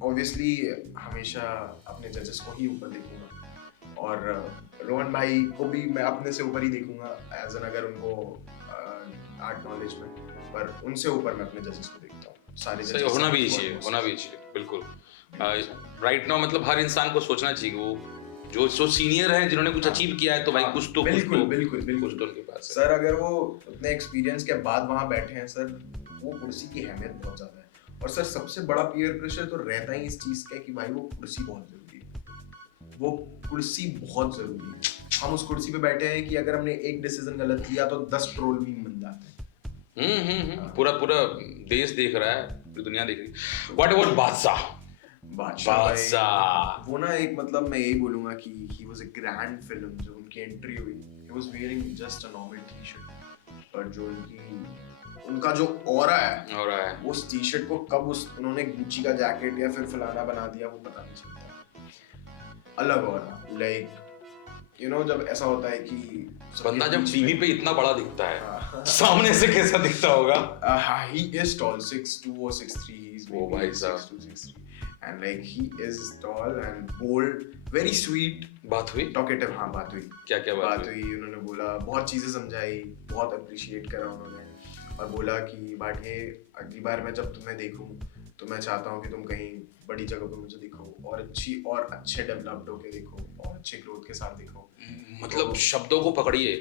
ऑब्वियसली हमेशा अपने जजेस को ही ऊपर देखूंगा और रोहन भाई को भी मैं अपने से ऊपर ही देखूंगा एज एन, अगर उनको आर्ट नॉलेज में, पर उनसे ऊपर मैं अपने जजेस को देखता हूँ। सारे सही होना भी चाहिए बिल्कुल। राइट नाउ मतलब हर इंसान को सोचना चाहिए कि वो जो सीनियर है, जिन्होंने कुछ अचीव किया है, तो भाई कुछ तो बिल्कुल उनके पास है। सर अगर वो उतने एक्सपीरियंस के बाद वहां बैठे हैं सर, वो कुर्सी की अहमियत बहुत ज्यादा है। और सर सबसे बड़ा पीयर प्रेशर तो रहता ही इस चीज का कि भाई वो कुर्सी बहुत जरूरी है, वो कुर्सी बहुत जरूरी है। हम उस कुर्सी पे बैठे हैं कि अगर हमने एक डिसीजन गलत किया तो 10 ट्रोल भी मिल जाते हैं। पूरा देश देख रहा है, पूरी दुनिया देख रही है। व्हाट अबाउट बादशाह? वो ना एक, मतलब मैं यही बोलूंगा कि he was a grand film. जब उनकी एंट्री हुई, he was wearing just a normal T-shirt, पर जो उनका जो ऑरा है वो उस टी-शर्ट को कब उन्होंने गुच्ची का जैकेट या फिर फलाना बना दिया वो पता नहीं चलता। अलग ऑरा, लाइक यू नो, जब ऐसा होता है कि बंदा जब टीवी पे इतना बड़ा दिखता है, सामने से कैसा दिखता होगा? He is tall, 6'2 or 6'3, he is वो भाई साहब 6'2, 6'3, and like he is tall and bold, very sweet, बात हुई? talkative. हाँ बात हुई. क्या क्या बात हुई? उन्होंने बोला, बहुत चीजें समझाई, बहुत अप्रिशिएट करा उन्होंने, और बोला कि भाटिया अगली बार मैं जब तुम्हें देखूं तो मैं चाहता हूँ कि तुम कहीं बड़ी जगह पे मुझे दिखो और अच्छे डेवलप्ड होके दिखो और अच्छे ग्रोथ के साथ दिखो. मतलब शब्दों को पकड़िए,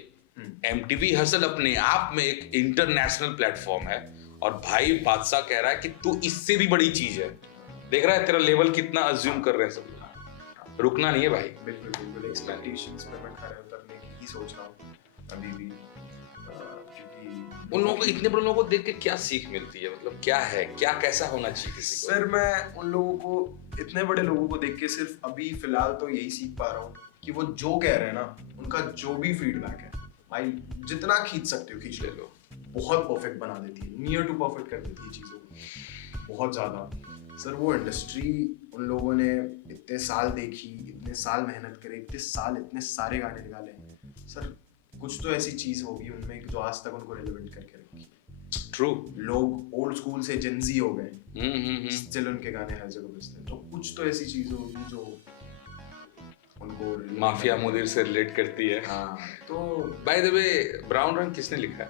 MTV हसल अपने आप में एक इंटरनेशनल प्लेटफॉर्म है और भाई बादशाह कह रहा है कि तू इससे भी बड़ी चीज है. देख रहा है तेरा लेवल कितना अज्यूम कर रहे हैं सब. रुकना नहीं है भाई. बिल्कुल बिल्कुल एक्सपेक्टेशंस पे मैं खड़े उतरने की ही सोच रहा हूँ अभी भी, क्योंकि उन लोगों को, इतने बड़े लोगों को देख के क्या सीख मिलती है? मतलब क्या है, क्या कैसा होना चाहिए किसी को? सर मैं उन लोगों को, इतने बड़े लोगों को देख के सिर्फ अभी फिलहाल तो यही सीख पा रहा हूँ कि वो जो कह रहे हैं ना, उनका जो भी फीडबैक है भाई, जितना खींच सकते हो खींच ले लो. बहुत परफेक्ट बना देती है, नियर टू परफेक्ट कर देती है चीज़ों को, बहुत ज़्यादा. सर वो इंडस्ट्री उन लोगों ने इतने साल देखी, इतने साल मेहनत करे, इतने साल इतने सारे गाने निकाले. सर कुछ तो ऐसी चीज़ होगी उनमें जो आज तक उनको रिलेवेंट करके रखी. ट्रू. लोग ओल्ड स्कूल से जेंजी हो गए, स्टिल उनके गाने हर जगह बजते हैं. तो कुछ तो ऐसी चीज़ होगी जो उनको माफिया मुदीर से रिलेट करती है. हाँ. तो बाय द वे, ब्राउन रंग किसने लिखा है?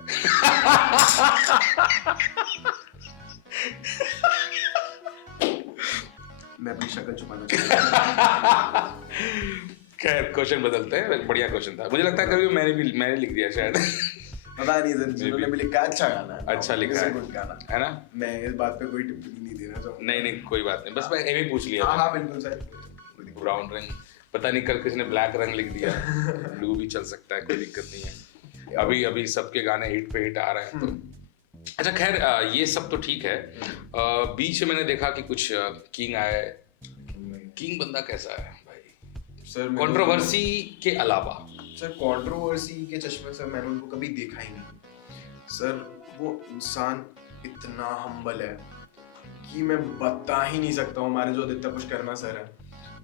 मैं अपनी शक्ल छुपाना चाहता हूँ. खैर क्वेश्चन बदलते हैं. बढ़िया क्वेश्चन था. मुझे लगता है कभी मैंने लिख दिया शायद. पता नहीं सर, जिन्होंने भी लिखा अच्छा गाना है, अच्छा लिखा है, गुड गाना है ना. मैं इस बात पे कोई टिप्पणी नहीं देना चाहूँगा. नहीं कोई बात नहीं, बस मैं एम ही पूछ लिया. हाँ बिल्कुल सर. ब्राउन रंग, पता नहीं कल किसी ने ब्लैक रंग लिख दिया. ब्लू भी चल सकता है, कोई दिक्कत नहीं है. अभी सबके गाने हिट पे हिट आ रहे हैं. तो अच्छा खैर, ये सब तो ठीक है. बीच में मैंने देखा कि कुछ किंग आए. किंग बंदा कैसा है भाई? सर कंट्रोवर्सी के अलावा. सर कंट्रोवर्सी के चश्मे से मैंने उनको कभी देखा ही नहीं. सर वो इंसान इतना हम्बल है कि मैं बता ही नहीं सकता हूँ. हमारे जो आदित्य पुष्करना सर है,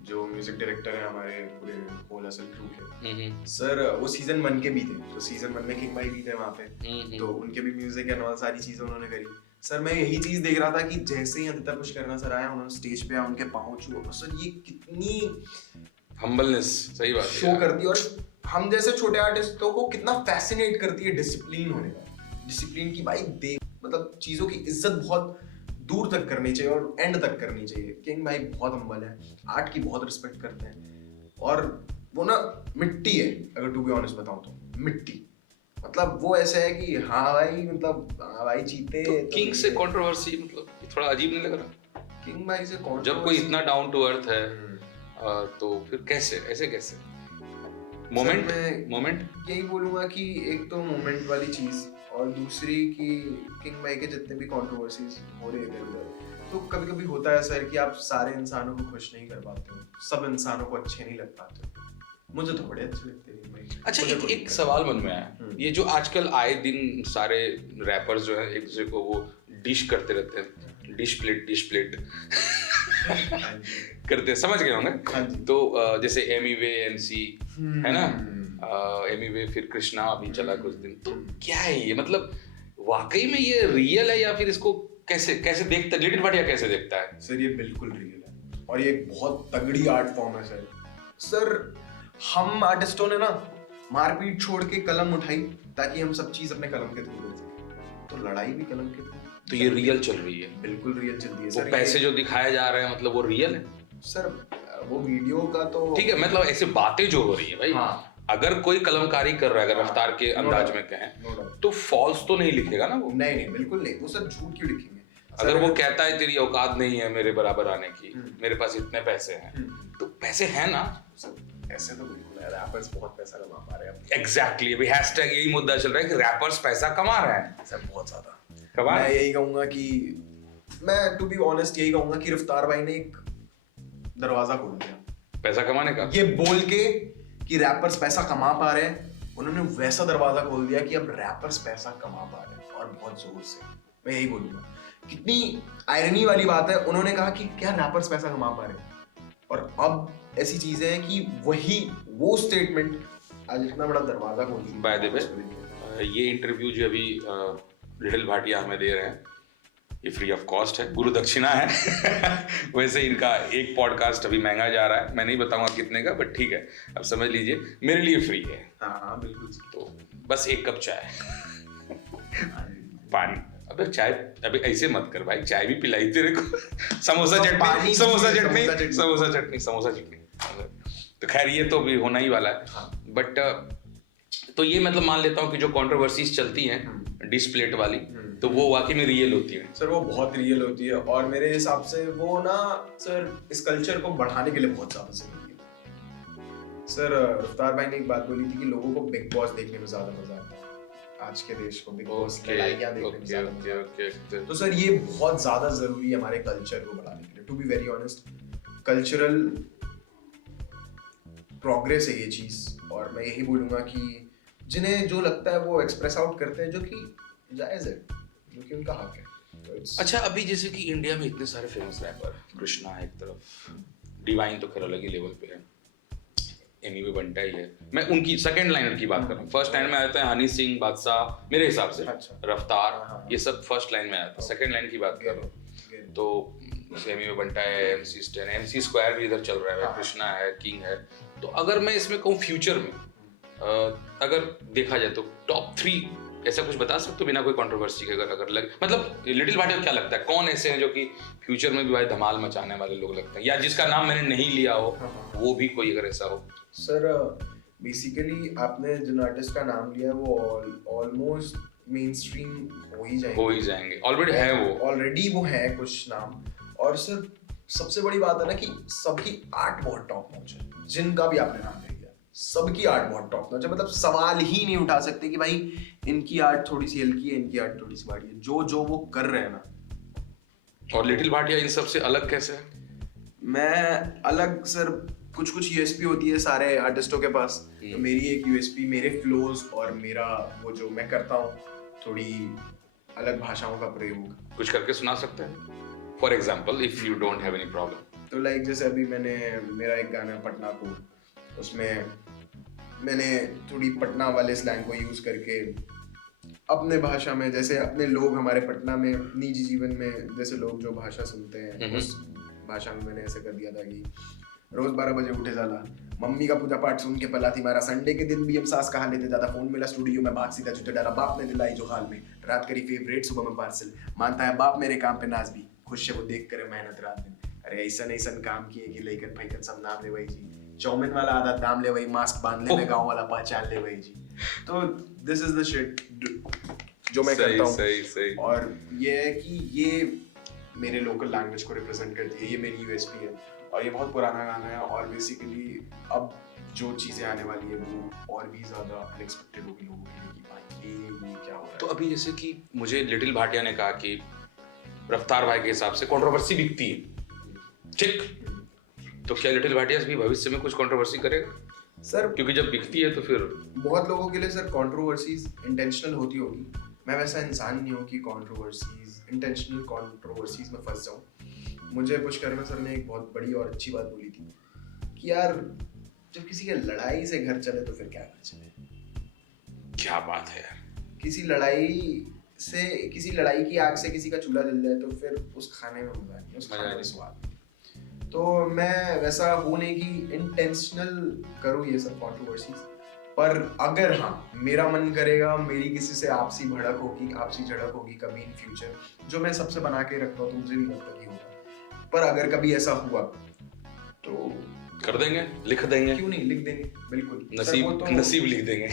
जो म्यूजिक डायरेक्टर है हमारे पूरे होल हसल क्रू के, सर वो सीजन 1 के भी थे. तो सीजन 1 में किंग भाई भी थे वहाँ पे, तो उनके भी म्यूजिक एंड ऑल सारी चीजें उन्होंने करी. सर मैं यही चीज देख रहा था कि जैसे ही आदित्य पुष्करना सर आया, उन्होंने स्टेज पे आया, उनके पाँव छुए. सर ये कितनी हम्बलनेस, सही बात शो करती है, और हम जैसे छोटे आर्टिस्टों को कितना फैसिनेट करती है डिसिप्लिन होने का. डिसिप्लिन की भाई देख, मतलब चीजों की इज्जत बहुत दूर तक करनी चाहिए और एंड तक करनी चाहिए. किंग भाई बहुत हम्बल है, आर्ट की बहुत रिस्पेक्ट करते हैं, और वो ना मिट्टी है. अगर टू बी ऑनेस्ट बताऊं तो मिट्टी, मतलब वो ऐसा है कि हाँ भाई, मतलब हाँ भाई जीते. तो किंग से कंट्रोवर्सी मतलब थोड़ा अजीब नहीं लग रहा? किंग भाई से जब कोई इतना डाउन टू अर्थ है, तो फिर कैसे मोमेंट यही बोलूंगा कि एक तो मोमेंट वाली चीज, और दूसरी कि किंग भाई के जितने भी कंट्रोवर्सीज हो रहे इधर उधर, तो कभी कभी होता है सर कि आप सारे इंसानों को खुश नहीं कर पाते हो, सब इंसानों को अच्छे नहीं लग पाते. मुझे तो बड़े अच्छे लगते हैं भाई. अच्छा एक सवाल मन में आया. ये जो आजकल आए दिन सारे रैपर्स जो है एक दूसरे को वो डिश करते रहते हैं, डिश प्लेट करते, समझ गए होंगे. तो जैसे एमीवे एमसी है ना, एमीवे फिर कृष्णा अभी चला कुछ दिन. तो क्या है ये, मतलब वाकई में ये रियल है या फिर इसको कैसे देखता है लिटिल भाटिया, कैसे देखता है? सर ये बिल्कुल रियल है, और ये एक बहुत तगड़ी आर्ट फॉर्म है सर. सर हम आर्टिस्टों ने ना मारपीट छोड़ के कलम उठाई ताकि हम सब चीज अपने कलम के थ्रू कर सकें. तो लड़ाई भी कलम के थ्रू. तो ये रियल चल रही है? बिल्कुल रियल चल रही है. वो पैसे जो दिखाए जा रहे हैं, मतलब वो रियल है? सर वो वीडियो का तो ठीक है, मतलब ऐसे बातें जो हो रही है भाई, हाँ. अगर कोई कलमकारी कर रहा है, अगर रफ्तार के अंदाज में कहें, तो फॉल्स तो नहीं लिखेगा ना वो? नहीं बिल्कुल नहीं. वो सर झूठ क्यों लिखेंगे? अगर वो कहता है तेरी औकात नहीं है मेरे बराबर आने की, मेरे पास इतने पैसे हैं, तो पैसे हैं ना. ऐसे तो बिल्कुल है, रैपर्स बहुत पैसा कमा पा रहे हैं. एग्जैक्टली, अभी हैशटैग यही मुद्दा चल रहा है कि रैपर्स पैसा कमा रहे हैं. सर बहुत ज्यादा. मैं यही कहूंगा कि मैं टू बी ऑनेस्ट यही कहूंगा कि रफ्तार भाई ने एक दरवाजा खोल दिया पैसा कमाने का. ये बोल के कि रैपर्स पैसा कमा पा रहे हैं, उन्होंने वैसा दरवाजा खोल दिया कि अब रैपर्स पैसा कमा पा रहे हैं, और बहुत जोर से. मैं यही बोलूंगा, कितनी आयरनी वाली बात है. उन्होंने कहा कि क्या रैपर्स पैसा कमा पा रहे हैं, और अब ऐसी चीजें हैं कि वो स्टेटमेंट आज इतना बड़ा दरवाजा खोल दिया. बाय द वे, ये इंटरव्यू जो अभी लिटिल भाटिया हमें दे रहे हैं, ये फ्री ऑफ कॉस्ट है, गुरु दक्षिणा है। वैसे इनका एक पॉडकास्ट अभी महंगा जा रहा है, मैं नहीं बताऊंगा कितने का, बट ठीक है, अब समझ लीजिए मेरे लिए फ्री है। हाँ बिल्कुल। तो बस एक कप चाय, पानी। अबे चाय, अबे ऐसे मत कर भाई, चाय भी पिलाई तेरे को। समोसा चटनी, समोसा चटनी, समोसा चटनी, समोसा चटनी। तो खैर ये तो भी होना ही वाला है। बट तो ये मतलब मान लेता हूँ कि जो कंट्रोवर्सीज चलती हैं डिस्प्लेट वाली, तो वो वाकई में रियल होती है। सर वो बहुत रियल होती है, और मेरे हिसाब से वो ना सर इस कल्चर को बढ़ाने के लिए बहुत ज्यादा जरूरी है। सर रफ्तार भाई ने एक बात बोली थी कि लोगों को बिग बॉस देखने में ज्यादा मजा आता है, आज के देश को बिग बॉस लड़ाइयां देखने में ज्यादा मजा आता है। तो सर ये बहुत ज्यादा जरूरी है हमारे कल्चर को बढ़ाने के लिए। To be very honest, cultural progress है ये चीज, और मैं यही बोलूंगा कि जिन्हें जो लगता है वो एक्सप्रेस आउट करते हैं, जो कि जायज है, जो कि उनका हक है। तो अच्छा, अभी जैसे कि इंडिया में इतने सारे फेमस रैपर, कृष्णा एक तरफ, डिवाइन तो खैर अलग ही लेवल पे है, एमी वे बंटा ही है। मैं उनकी सेकंड लाइनर की बात कर रहा हूँ। फर्स्ट लाइन में आते हैं हनी सिंह, बादशाह, मेरे हिसाब से रफ्तार, ये सब फर्स्ट लाइन में आते हैं। सेकंड लाइन की बात कर रहा हूँ तो एमी वे बंटा है, MC Stan है, MC Square भी इधर चल रहा है, कृष्णा है, किंग है। तो अगर मैं इसमें कहूँ फ्यूचर में अगर देखा जाए तो टॉप 3 ऐसा कुछ बता सकते हो बिना कोई कंट्रोवर्सी के? अगर लगे, मतलब लिटिल भाटिया को क्या लगता है, कौन ऐसे हैं जो कि फ्यूचर में भी भाई धमाल मचाने वाले लोग लगते हैं, या जिसका नाम मैंने नहीं लिया हो वो भी कोई अगर ऐसा हो? सर बेसिकली आपने जिन आर्टिस्ट का नाम लिया है वो ऑलमोस्ट मेन स्ट्रीम हो ही जाएंगे। ऑलरेडी वो है कुछ नाम। और सर सबसे बड़ी बात है ना कि सबकी आर्ट बहुत टॉप नॉच है, जिनका भी आपने नाम ले लिया सबकी आर्ट बहुत टॉप नॉच है। मतलब सवाल ही नहीं उठा सकते कि भाई इनकी आर्ट थोड़ी सी हल्की है, इनकी आर्ट थोड़ी सी भारी है, जो वो कर रहे हैं ना। और लिटिल भाटिया इन सबसे अलग कैसे है? मैं अलग सर, कुछ यूएसपी होती है सारे आर्टिस्टों के पास, तो मेरी एक यूएसपी मेरे फ्लोज और मेरा वो जो मैं करता हूँ थोड़ी अलग भाषाओं का प्रयोग। कुछ करके सुना सकते हैं for example, if you don't have any problem? तो लाइक जैसे अभी मेरा एक गाना है पटनापुर, उसमें मैंने थोड़ी पटना वाले स्लैंग को यूज करके अपने भाषा में, जैसे अपने लोग हमारे पटना में निजी जीवन में जैसे लोग जो भाषा सुनते हैं उस भाषा में मैंने ऐसे कर दिया था कि रोज 12 बजे उठे जाला, मम्मी का पूजा पाठ सुन के पला थी मारा, संडे के दिन भी हम सास कहा लेते ज्यादा, फोन मिला स्टूडियो में भाग सीधा जूते डाला, बाप ने दिलाई जो हाल में, रात करी फेवरेट सुबह में पार्सल, मानता है बाप मेरे काम पे नाज भी, खुश है वो देख कर मेहनत रात दिन। अरे ऐसा काम किए कि लेकर फैकन सब नाम ले वही जी, चौमिन वाला आधा दाम ले वही, मास्क बांध ले, गाँव वाला पहचान ले वही जी। तो दिस इज द शिट जो मैं करता हूँ। और ये है कि ये मेरे लोकल लैंग्वेज को रिप्रेजेंट करती है, ये मेरी यूएसपी है, और ये बहुत पुराना गाना है, और बेसिकली अब जो चीजें आने वाली है वो और भी ज्यादा अनएक्सपेक्टेड होगी लोगों के लिए कि भाई ये क्या हो रहा है। तो अभी जैसे कि मुझे लिटिल भाटिया ने कहा कि रफ्तार भाई के हिसाब से कंट्रोवर्सी बिकती है, ठीक, तो क्या लिटिल भाटिया भी भविष्य में कुछ कंट्रोवर्सी करेगा सर? क्योंकि जब बिकती है तो फिर बहुत लोगों के लिए सर कंट्रोवर्सीज इंटेंशनल होती होगी, मैं वैसा इंसान नहीं हूँ कि कंट्रोवर्सीज इंटेंशनल कंट्रोवर्सीज में फंस जाऊँ। मुझे पुष्कर सर ने एक बहुत बड़ी और अच्छी बात बोली थी कि यार जब किसी के लड़ाई से घर चले तो फिर क्या घर चले। क्या बात है यार, किसी लड़ाई की आग से किसी का चूल्हा जल जाए तो फिर उस खाने में मजा नहीं, उस खाने में स्वाद। तो मैं वैसा हूँ नहीं कि इंटेंशनल करूँ ये सब कंट्रोवर्सीज, पर अगर हाँ मेरा मन करेगा, मेरी किसी से आपसी झड़प होगी कभी इन फ्यूचर, जो मैं सबसे बना के रखता हूँ, तो मुझे नहीं लगता कि होगा, पर अगर कभी ऐसा हुआ तो कर देंगे, लिख देंगे। क्यों नहीं, लिख देंगे, बिल्कुल नसीब लिख देंगे।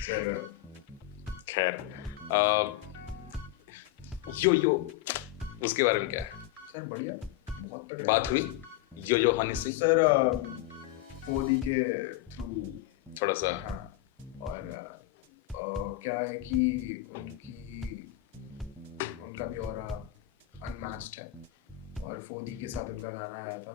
सर खैर यो उसके बारे में क्या है सर? बढ़िया, बहुत तगड़ा बात हुई यो हनी सिंह सर, फोदी के थ्रू थोड़ा सा। हाँ, और क्या है कि उनका भी और अनमैच्ड है, और फोदी के साथ उनका गाना आया था,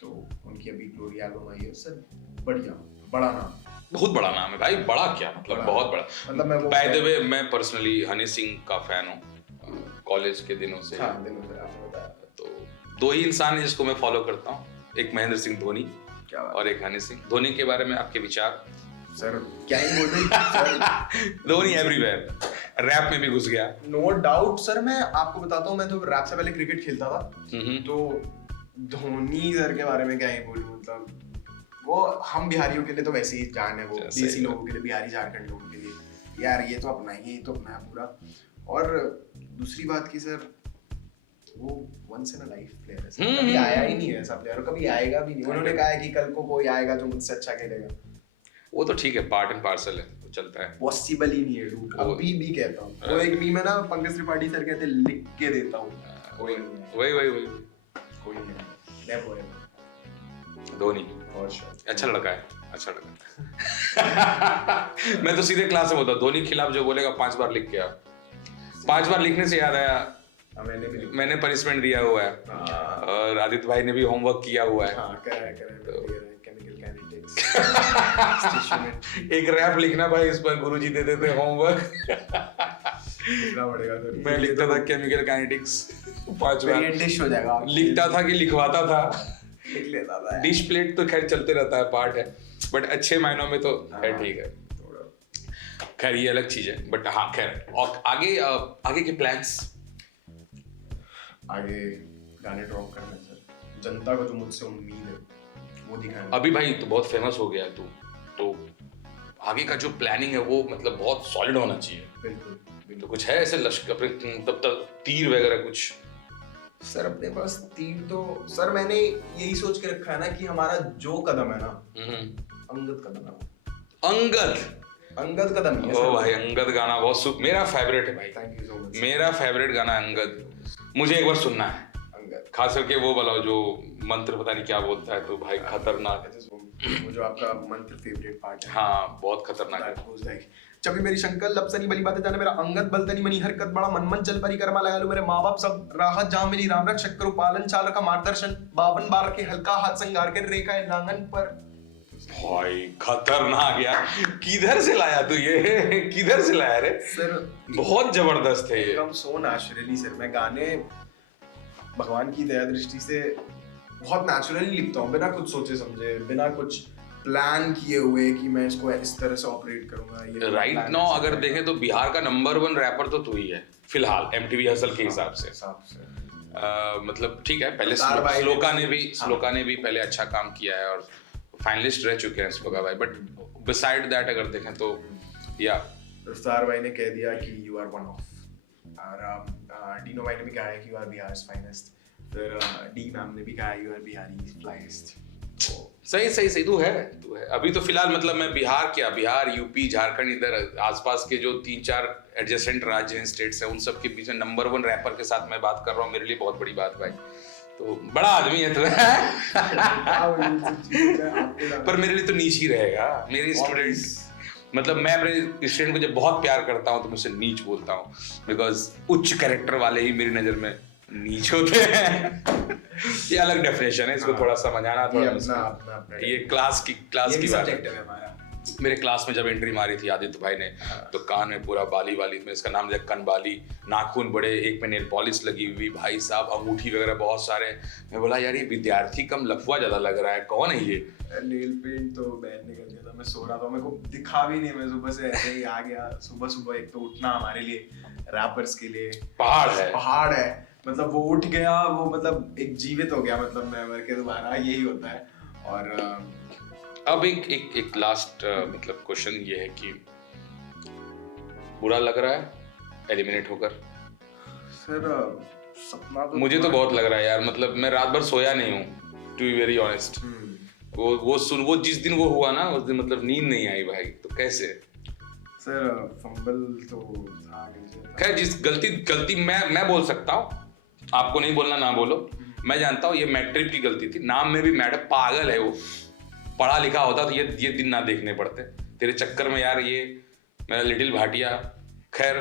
तो उनकी अभी ग्लोरी एल्बम आई है सर। बढ़िया, बड़ा नाम, बहुत बड़ा नाम है भाई, बड़ा क्या मतलब बड़ा, बहुत बड़ा। मतलब बाय द वे मैं पर्सनली हनी सिंह का फैन हूँ कॉलेज के दिनों से। हाँ, आपने बताया। तो 2 ही इंसान है जिसको मैं फॉलो करता हूँ, एक महेंद्र सिंह धोनी और एक हनी सिंह। धोनी के बारे में आपके विचार? सर क्या ही बोलूं सर, धोनी एवरीवेयर। रैप में भी घुस गया। नो डाउट सर, मैं आपको बताता हूँ, मैं तो रैप से पहले क्रिकेट खेलता था। तो धोनी सर के बारे में क्या ही बोलूं, मतलब वो हम बिहारियों के लिए तो वैसे ही जान है, वो देसी लोगों के लिए, बिहारी झारखंड लोगों के लिए यार ये तो अपना ही, ये तो अपना है पूरा। और दूसरी बात की सर, वो once in a life player है, कभी आया ही नहीं है ऐसा प्लेयर, और कभी आएगा भी नहीं। उन्होंने कहा है कि कल को कोई आएगा जो मुझसे अच्छा खेलेगा। वो तो ठीक है, पार्ट एंड पार्सल है, वो चलता है। पॉसिबल ही नहीं है डूड, अभी भी कहता हूँ। वो एक मीम है ना, पंकज त्रिपाठी सर कहते लिख के देता हूँ, कोई नहीं है। वही कोई नहीं है, never ever. Dhoni for sure अच्छा लड़का है, अच्छा लड़का। मैं तो सीधे क्लास में बोलता हूँ, धोनी के खिलाफ जो बोलेगा 5 बार लिख के आ। 5 बार लिखने से याद आया, मैंने पनिशमेंट दिया हुआ है और आदित्य भाई ने भी होमवर्क किया हुआ है। हाँ, कर रहा है केमिकल काइनेटिक्स। एक रैप लिखना भाई, इस पर गुरुजी दे देते होमवर्क। लिखना पड़ेगा तो। मैं लिखता था केमिकल काइनेटिक्स 5 बार। डिश हो जाएगा। लिखता था कि लिखवाता था, लिख लेता था। डिश प्लेट तो खैर चलते रहता है, पार्ट है, बट अच्छे मायनों में तो खैर ठीक है। खैर ये अलग चीज है, बट हाँ खैर। और आगे के प्लान्स? आगे गाने ड्रॉप करना है सर, जनता को जो मुझसे उम्मीद है वो दिखाना। अभी भाई तो बहुत फेमस हो गया तू, तो आगे का जो प्लानिंग है वो मतलब बहुत सॉलिड होना चाहिए। बिल्कुल। तो कुछ है ऐसे लश्कर अपने तब तक तीर वगैरह कुछ? सर अपने पास तीर तो सर मैंने यही सोच के रखा है ना कि हमारा जो कदम है ना, अंगद कदम है। अंगद कदम ही है। ओ भाई अंगद गाना बहुत मेरा फेवरेट है भाई। Thank you so much. मेरा फेवरेट गाना अंगद, मुझे एक बार सुनना है। अंगद खास करके वो वाला जो मंत्र पता नहीं क्या बोलता है, तो भाई खतरनाक है वो जो आपका मंत्र फेवरेट पार्ट है। हाँ बहुत खतरनाक है। चबी मेरी शंकर लपसनी बली बातें जाने मेरा अंगद बलतनी मनी हरकत बड़ा मन चल परिक्रमा लगा लो मेरे माँ बाप सब राहत जहां मिली राम रख शक्कर पालन चाल रखा मार्गदर्शन 52 बार के हल्का हाथ संगार के रेखा लांगन पर। भाई खतरनाक यार, किधर से लाया तू ये? किधर से लाया रे सर? बहुत जबरदस्त है ये। कम सो नेचुरली सर, मैं गाने भगवान की दया दृष्टि से बहुत नेचुरली लिखता हूँ, बिना कुछ सोचे समझे, बिना कुछ प्लान किए हुए कि मैं इसको इस तरह से ऑपरेट करूंगा। ये राइट नाउ अगर देखें तो बिहार का नंबर 1 रैपर तो तू ही है फिलहाल, MTV हसल के हिसाब से। मतलब ठीक है, पहले श्लोका ने भी पहले अच्छा काम किया है और फाइनलिस्ट रह चुके हैं श्लोका भाई, बट बिसाइड दैट अगर देखें तो या रफ्तार भाई ने कह दिया कि यू आर वन ऑफ, और डीनो भाई ने भी कहा है कि यू आर बिहार्स फाइनेस्ट, फिर डी मैम ने भी कहा यू आर बिहारी फ्लाइस्ट। सही तू है। अभी तो फिलहाल मतलब मैं बिहार यूपी झारखंड इधर आसपास के जो 3-4 एडजेसेंट राज्य हैं, स्टेट्स हैं, उन सब के बीच में नंबर 1 रैपर के साथ मैं बात कर रहा हूँ, मेरे लिए बहुत बड़ी बात भाई। तो बड़ा आदमी है तू। पर मेरे लिए तो नीच ही रहेगा। मेरे स्टूडेंट मतलब मैं अपने स्टूडेंट को जब बहुत प्यार करता हूँ तो मैं उसे नीच बोलता हूँ, बिकॉज उच्च कैरेक्टर वाले ही मेरी नजर में नीच होते हैं। ये अलग डेफिनेशन है, इसको थोड़ा समझाना थोड़ा ये क्लास की बात है। मेरे क्लास में जब एंट्री मारी थी आदित्य भाई ने, तो कान में पूरा बाली में इसका नाम दिया कनबाली, नाखून बड़े, एक में नेल पॉलिश लगी हुई, भाई साहब अंगूठी वगैरह बहुत सारे। मैं बोला यार ये विद्यार्थी कम लफुआ ज्यादा लग रहा है, कौन है ये? नेल पेंट तो बैन निकल गया था, मैं सो रहा था, मेरे को दिखा भी नहीं, मैं सुबह से ऐसे ही आ गया। सुबह एक तो उठना हमारे लिए रैपर्स के लिए पहाड़ है, मतलब वो उठ गया, वो मतलब एक जीवित हो गया, मतलब मैं मर के दोबारा, यही होता है। और अब एक लास्ट मतलब क्वेश्चन ये है कि बुरा लग रहा है एलिमिनेट होकर? सर सपना तो मुझे तो बहुत लग रहा है यार, मतलब मैं रात भर सोया नहीं हूँ, टू बी वेरी ऑनेस्ट। वो जिस दिन वो हुआ ना, उस दिन मतलब नींद नहीं आई भाई। तो कैसे? सर फंबल तो था। खैर जिस गलती मैं बोल सकता हूँ, आपको नहीं बोलना, ना बोलो। मैं जानता हूँ ये मैट्रिप की गलती थी, नाम में भी मैडम पागल है, वो पढ़ा लिखा होता तो ये दिन ना देखने पड़ते तेरे चक्कर में यार। ये मेरा लिटिल भाटिया, खैर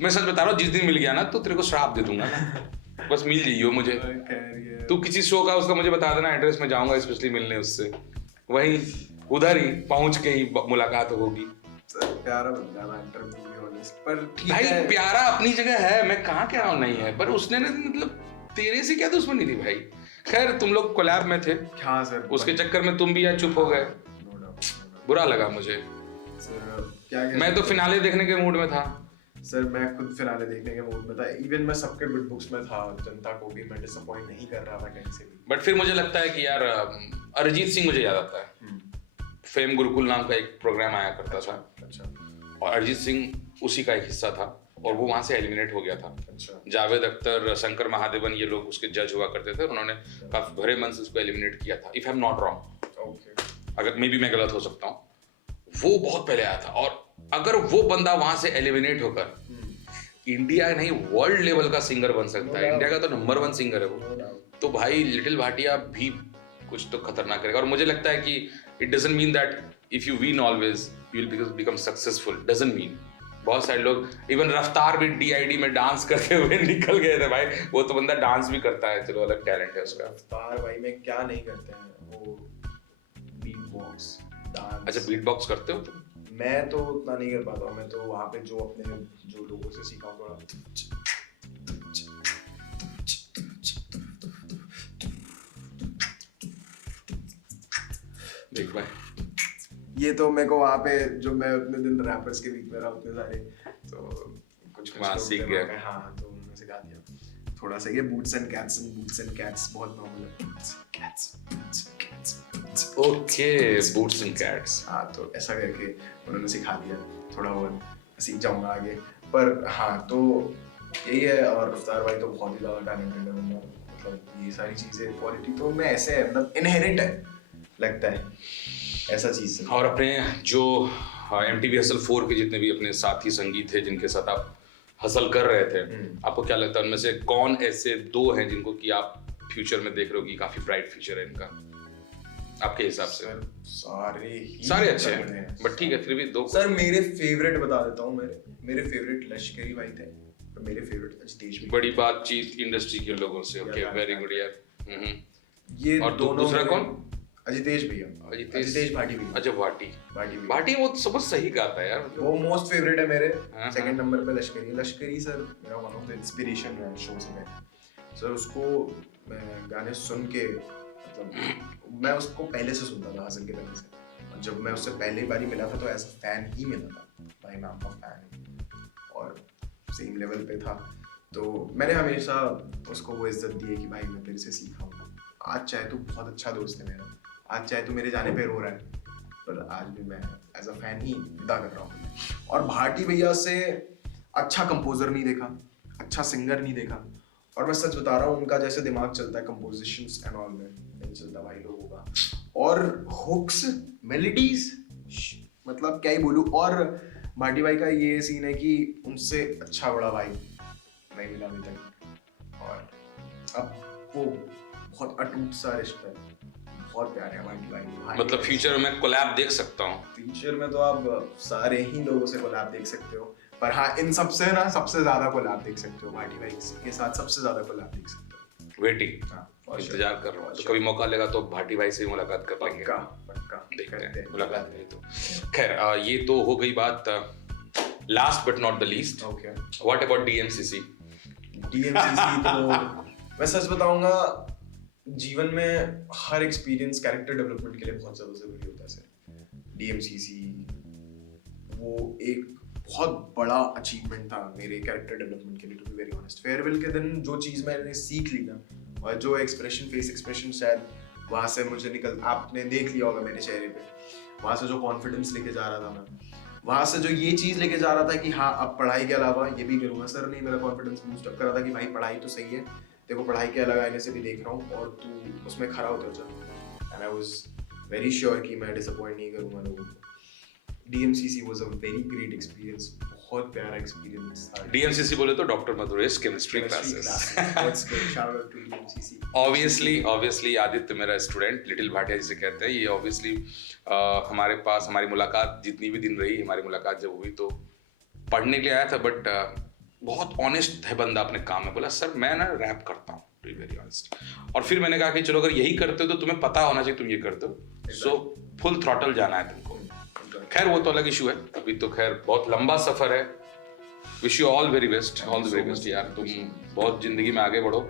मैं सच बता रहा हूँ, जिस दिन मिल गया ना तो तेरे को श्राप दे दूंगा ना, बस मिल जाइयो मुझे। तू किसी शो का उसका मुझे बता देना एड्रेस, में जाऊंगा स्पेशली मिलने उससे, वहीं उधर ही पहुंच के ही मुलाकात होगी। प्यारा बंदा पर ठीक भाई है। प्यारा अपनी जगह है, मैं कहाँ कह रहा हूँ नहीं है, पर उसने मतलब तेरे से क्या दुश्मनी थी भाई? खैर तुम लोग कोलैब में थे। हाँ सर, उसके चक्कर में तुम भी यार चुप हो गए, बुरा लगा मुझे। सर क्या मैं तो फिनाले देखने के मूड में था, सर मैं खुद फिनाले देखने के मूड में था, इवन मैं सबके गुड बुक्स में था, जनता को भी मैं डिसअपॉइंट नहीं कर रहा था कहीं से भी। बट फिर मुझे लगता है कि यार अरिजीत सिंह मुझे याद आता है, फेम गुरुकुल नाम का एक प्रोग्राम आया करता था, अच्छा और अरिजीत सिंह उसी का एक हिस्सा था, और वो वहां से एलिमिनेट हो गया था। अच्छा जावेद अख्तर, शंकर महादेवन, ये लोग उसके जज हुआ करते थे, उन्होंने काफी भरे मन से उसको एलिमिनेट किया था, if I am not wrong, okay अगर मे बी मैं गलत हो सकता हूँ। वो बहुत पहले आया था, और अगर वो बंदा वहां से एलिमिनेट होकर इंडिया नहीं वर्ल्ड लेवल का सिंगर बन सकता है, इंडिया का तो नंबर 1 सिंगर है वो, तो भाई लिटिल भाटिया भी कुछ तो खतरनाक करेगा। और मुझे लगता है कि it doesn't mean that if you win always you will become successful, doesn't mean. बहुत सारे लोग, इवन रफ्तार भी DID में डांस करते हुए निकल गए थे भाई, वो तो बंदा डांस भी करता है, चलो अलग टैलेंट है उसका। रफ्तार भाई में क्या नहीं करते हैं वो, बीट बॉक्स, डांस। अच्छा बीट बॉक्स करते हो तुम? मैं तो उतना नहीं कर पाता हूँ, मैं तो वहाँ पे जो अपने जो लोगों से सीखा हूँ थोड़ा। देख भाई, ये तो मेरे को वहाँ पे जो मैं उतने दिन रैपर्स के बीच में रहा उतने सारे, तो कुछ वहाँ लोग सीख थे गए। वहाँ पे, हाँ तो उन्होंने सिखा दिया थोड़ा सा। ये बूट्स एंड कैट्स बहुत नॉर्मल है, boots and cats, boots and cats, boots and okay, boots and cats. हाँ तो ऐसा करके उन्होंने सिखा दिया, थोड़ा बहुत सीख जाऊंगा आगे। पर हाँ तो यही है, और रफ्तार भाई तो बहुत ही ज़्यादा टैलेंटेड है बंदा, मतलब ये सारी चीज़ें क्वालिटी तो मैं ऐसे है, मतलब इनहेरिट है लगता है ऐसा चीज़ से। और अपने जो MTV हसल 4 के जितने भी अपने साथी संगी थे जिनके साथ आप हसल कर रहे थे, आपको क्या लगता है उनमें से कौन ऐसे 2 हैं जिनको कि आप फ्यूचर में देख रहे हो कि काफी ब्राइट फ्यूचर है इनका आपके हिसाब से? सारे अच्छे हैं, बट ठीक है फिर भी 2। सर मेरे फेवरेट बता देता हूँ, मेरे फेवरेट लश्करी भाई थे, पर मेरे फेवरेट अजितेश भी। बड़ी बातचीत इंडस्ट्री के लोगों से, ओके वेरी गुड यार। ये और दोनों दूसरा मेरे- कौन? अजितेश भैया, अजितेश भाटी भैया। अच्छा भाटी भाटी भैया, भाटी, वो तो सब सही गाता है यार, मतलब वो मोस्ट फेवरेट है मेरे। हाँ, सेकंड नंबर पे लश्करी सर मेरा वन ऑफ द इंस्पिरेशन है शो से। मैं सर उसको मैं गाने सुन के, मतलब मैं उसको पहले से सुनता था हसन के पहले से, और जब मैं उससे पहली बारी मिला था तो एज अ फैन ही मिला था, भाई मैं आपका फैन और सेम लेवल पे था, तो मैंने हमेशा उसको वो इज्जत दी है कि भाई मैं तेरे से सीखा हूँ। आज चाहे तू बहुत अच्छा दोस्त है मेरा, आज चाहे तू मेरे जाने पे रो रहा है, पर आज भी मैं एज अ फैन ही विदा कर रहा हूँ। और भाटी भैया से अच्छा कंपोजर नहीं देखा, अच्छा सिंगर नहीं देखा, और मैं सच बता रहा हूँ उनका जैसे दिमाग चलता है कंपोजिशंस एंड ऑल में नहीं चलता भाई लोगों का। और हुक्स, मेलोडीज, मतलब क्या ही बोलूँ। और भाटी भाई का ये सीन है कि उनसे अच्छा बड़ा भाई नहीं मिला अभी तक, और अब वो बहुत अटूट सा रिश्ता है, बहुत प्यारे हैं भाटी भाई। मतलब फ्यूचर में कोलैब देख सकता हूँ? फ्यूचर में तो आप सारे ही लोगों से कोलैब देख सकते हो, पर हाँ इन सबसे ना सबसे ज्यादा कोलैब देख सकते हो, भाटी भाई के साथ सबसे ज्यादा कोलैब देख सकते हो। वेटिंग, हाँ, और इंतजार कर रहा हूँ, तो कभी मौका लेगा तो भाटी भाई से भी मुलाकात कर लेंगे, पक्का पक्का देखते करते हैं मुलाकात करें तो। खैर ये तो हो गई बात, last but not the least, okay. What about DMCC? DMCC तो मैं सच बताऊंगा, जीवन में हर एक्सपीरियंस कैरेक्टर डेवलपमेंट के लिए बहुत ज़्यादा ज़रूरी होता है सर। DMCC वो एक बहुत बड़ा अचीवमेंट था मेरे कैरेक्टर डेवलपमेंट के लिए, to be very honest. Farewell के दिन जो चीज़ मैंने सीख ली ना, और जो एक्सप्रेशन, फेस एक्सप्रेशन शायद वहाँ से मुझे निकल, आपने देख लिया होगा मेरे चेहरे पे, वहाँ से जो कॉन्फिडेंस लेके जा रहा था मैं, वहाँ से जो ये चीज़ लेके जा रहा था कि हाँ अब पढ़ाई के अलावा ये भी करूँगा। सर ने मेरा कॉन्फिडेंस बूस्ट अप करा था कि भाई पढ़ाई तो सही है, देखो पढ़ाई के अलग आईने से भी देख रहा हूँ और तू उसमें खरा उतर जा। And I was very sure कि मैं डिसअपॉइंट नहीं करूँगा लोगों को। DMCC was a very great experience, बहुत प्यारा एक्सपीरियंस था। DMCC बोले तो doctor Madhuresh chemistry classes. That's good. Shout out to DMCC. Obviously Aditya मेरा स्टूडेंट, लिटिल भाटिया जिसे कहते हैं, ये ऑब्वियसली हमारे पास, हमारी मुलाकात जितनी भी दिन रही, हमारी मुलाकात जब हुई तो पढ़ने के लिए आया था, बट बहुत ऑनेस्ट है बंदा अपने काम में। बोला सर मैं ना रैप करता हूँ, टू बी वेरी ऑनेस्ट। और फिर मैंने कहा कि चलो अगर यही करते हो तो तुम्हें पता होना चाहिए तुम ये करते हो, सो फुल थ्रॉटल जाना है तुमको। खैर वो तो अलग इशू है, अभी तो खैर बहुत लंबा सफर है। Wish you all very best, all the very best यार, तुम बहुत जिंदगी में आगे बढ़ो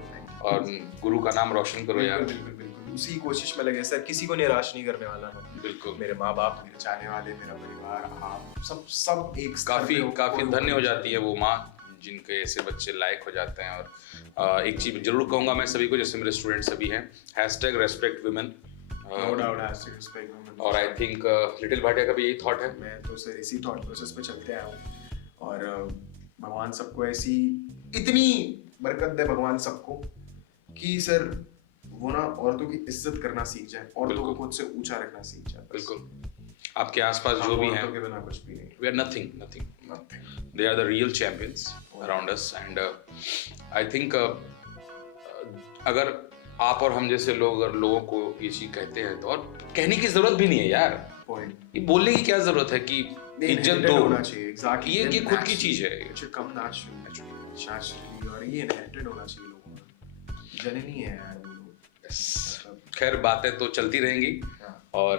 और गुरु का नाम रोशन करो यार। बिल्कुल बिल्कुल। उसी कोशिश में लगे सर, किसी को निराश नहीं करने वाला मैं। बिल्कुल। मेरे माँ बाप, मेरे चाहने वाले, मेरा परिवार, आप सब एक स्तर काफी पे काफी धन्य हो जाती है वो माँ जिनके ऐसे बच्चे लायक हो जाते हैं। और एक चीज जरूर कहूंगा मैं सभी को, जैसे मेरे स्टूडेंट सभी हैं, #respect women। No doubt has to respect women। और आई थिंक लिटिल भाटिया का भी यही थॉट है। मैं तो सर इसी थॉट प्रोसेस पे चलते आया हूँ, और भगवान सबको ऐसी इतनी बरकत दे भगवान सबको कि सर वो ना औरतों की इज्जत करना सीख जाए, औरतों को खुद से ऊंचा रखना सीख जाए। बिल्कुल। आपके आसपास जो भी हैं, औरतों के बिना कुछ भी नहीं। we are nothing. They are the real champions around us, and I think अगर आप और हम जैसे लोग अगर लोगों को ये चीज कहते हैं तो, और कहने की जरूरत भी नहीं है यार, पॉइंट ये बोलने की क्या जरूरत है कि इज्जत दो, होना चाहिए। एग्जैक्टली, ये खुद की चीज है। इट शुड कम नेचुरली, और ये इनहेरिटेड होना चाहिए लोगों में, जननी है यार वो लोग। खैर बातें तो चलती रहेंगी, और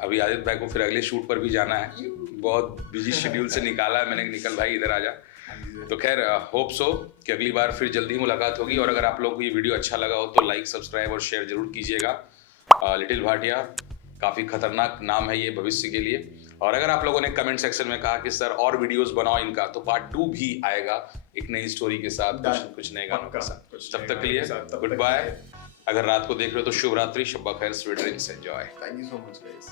अभी आदित्य भाई को फिर अगले शूट पर भी जाना है, बहुत बिजी शेड्यूल से निकाला है मैंने, निकल भाई इधर आजा। तो खैर होप सो कि अगली बार फिर जल्दी मुलाकात होगी, और अगर आप लोगों को ये वीडियो अच्छा लगा हो तो लाइक, सब्सक्राइब और शेयर जरूर कीजिएगा। लिटिल भाटिया काफ़ी खतरनाक नाम है ये भविष्य के लिए, और अगर आप लोगों ने कमेंट सेक्शन में कहा कि सर और वीडियोस बनाओ इनका, तो पार्ट 2 भी आएगा एक नई स्टोरी के साथ, कुछ नए गानों के साथ। तब तक के लिए गुड बाय। अगर रात को देख रहे हो तो शुभ रात्रि, शब्बा खैर, sweet dreams, enjoy. Thank you so much guys.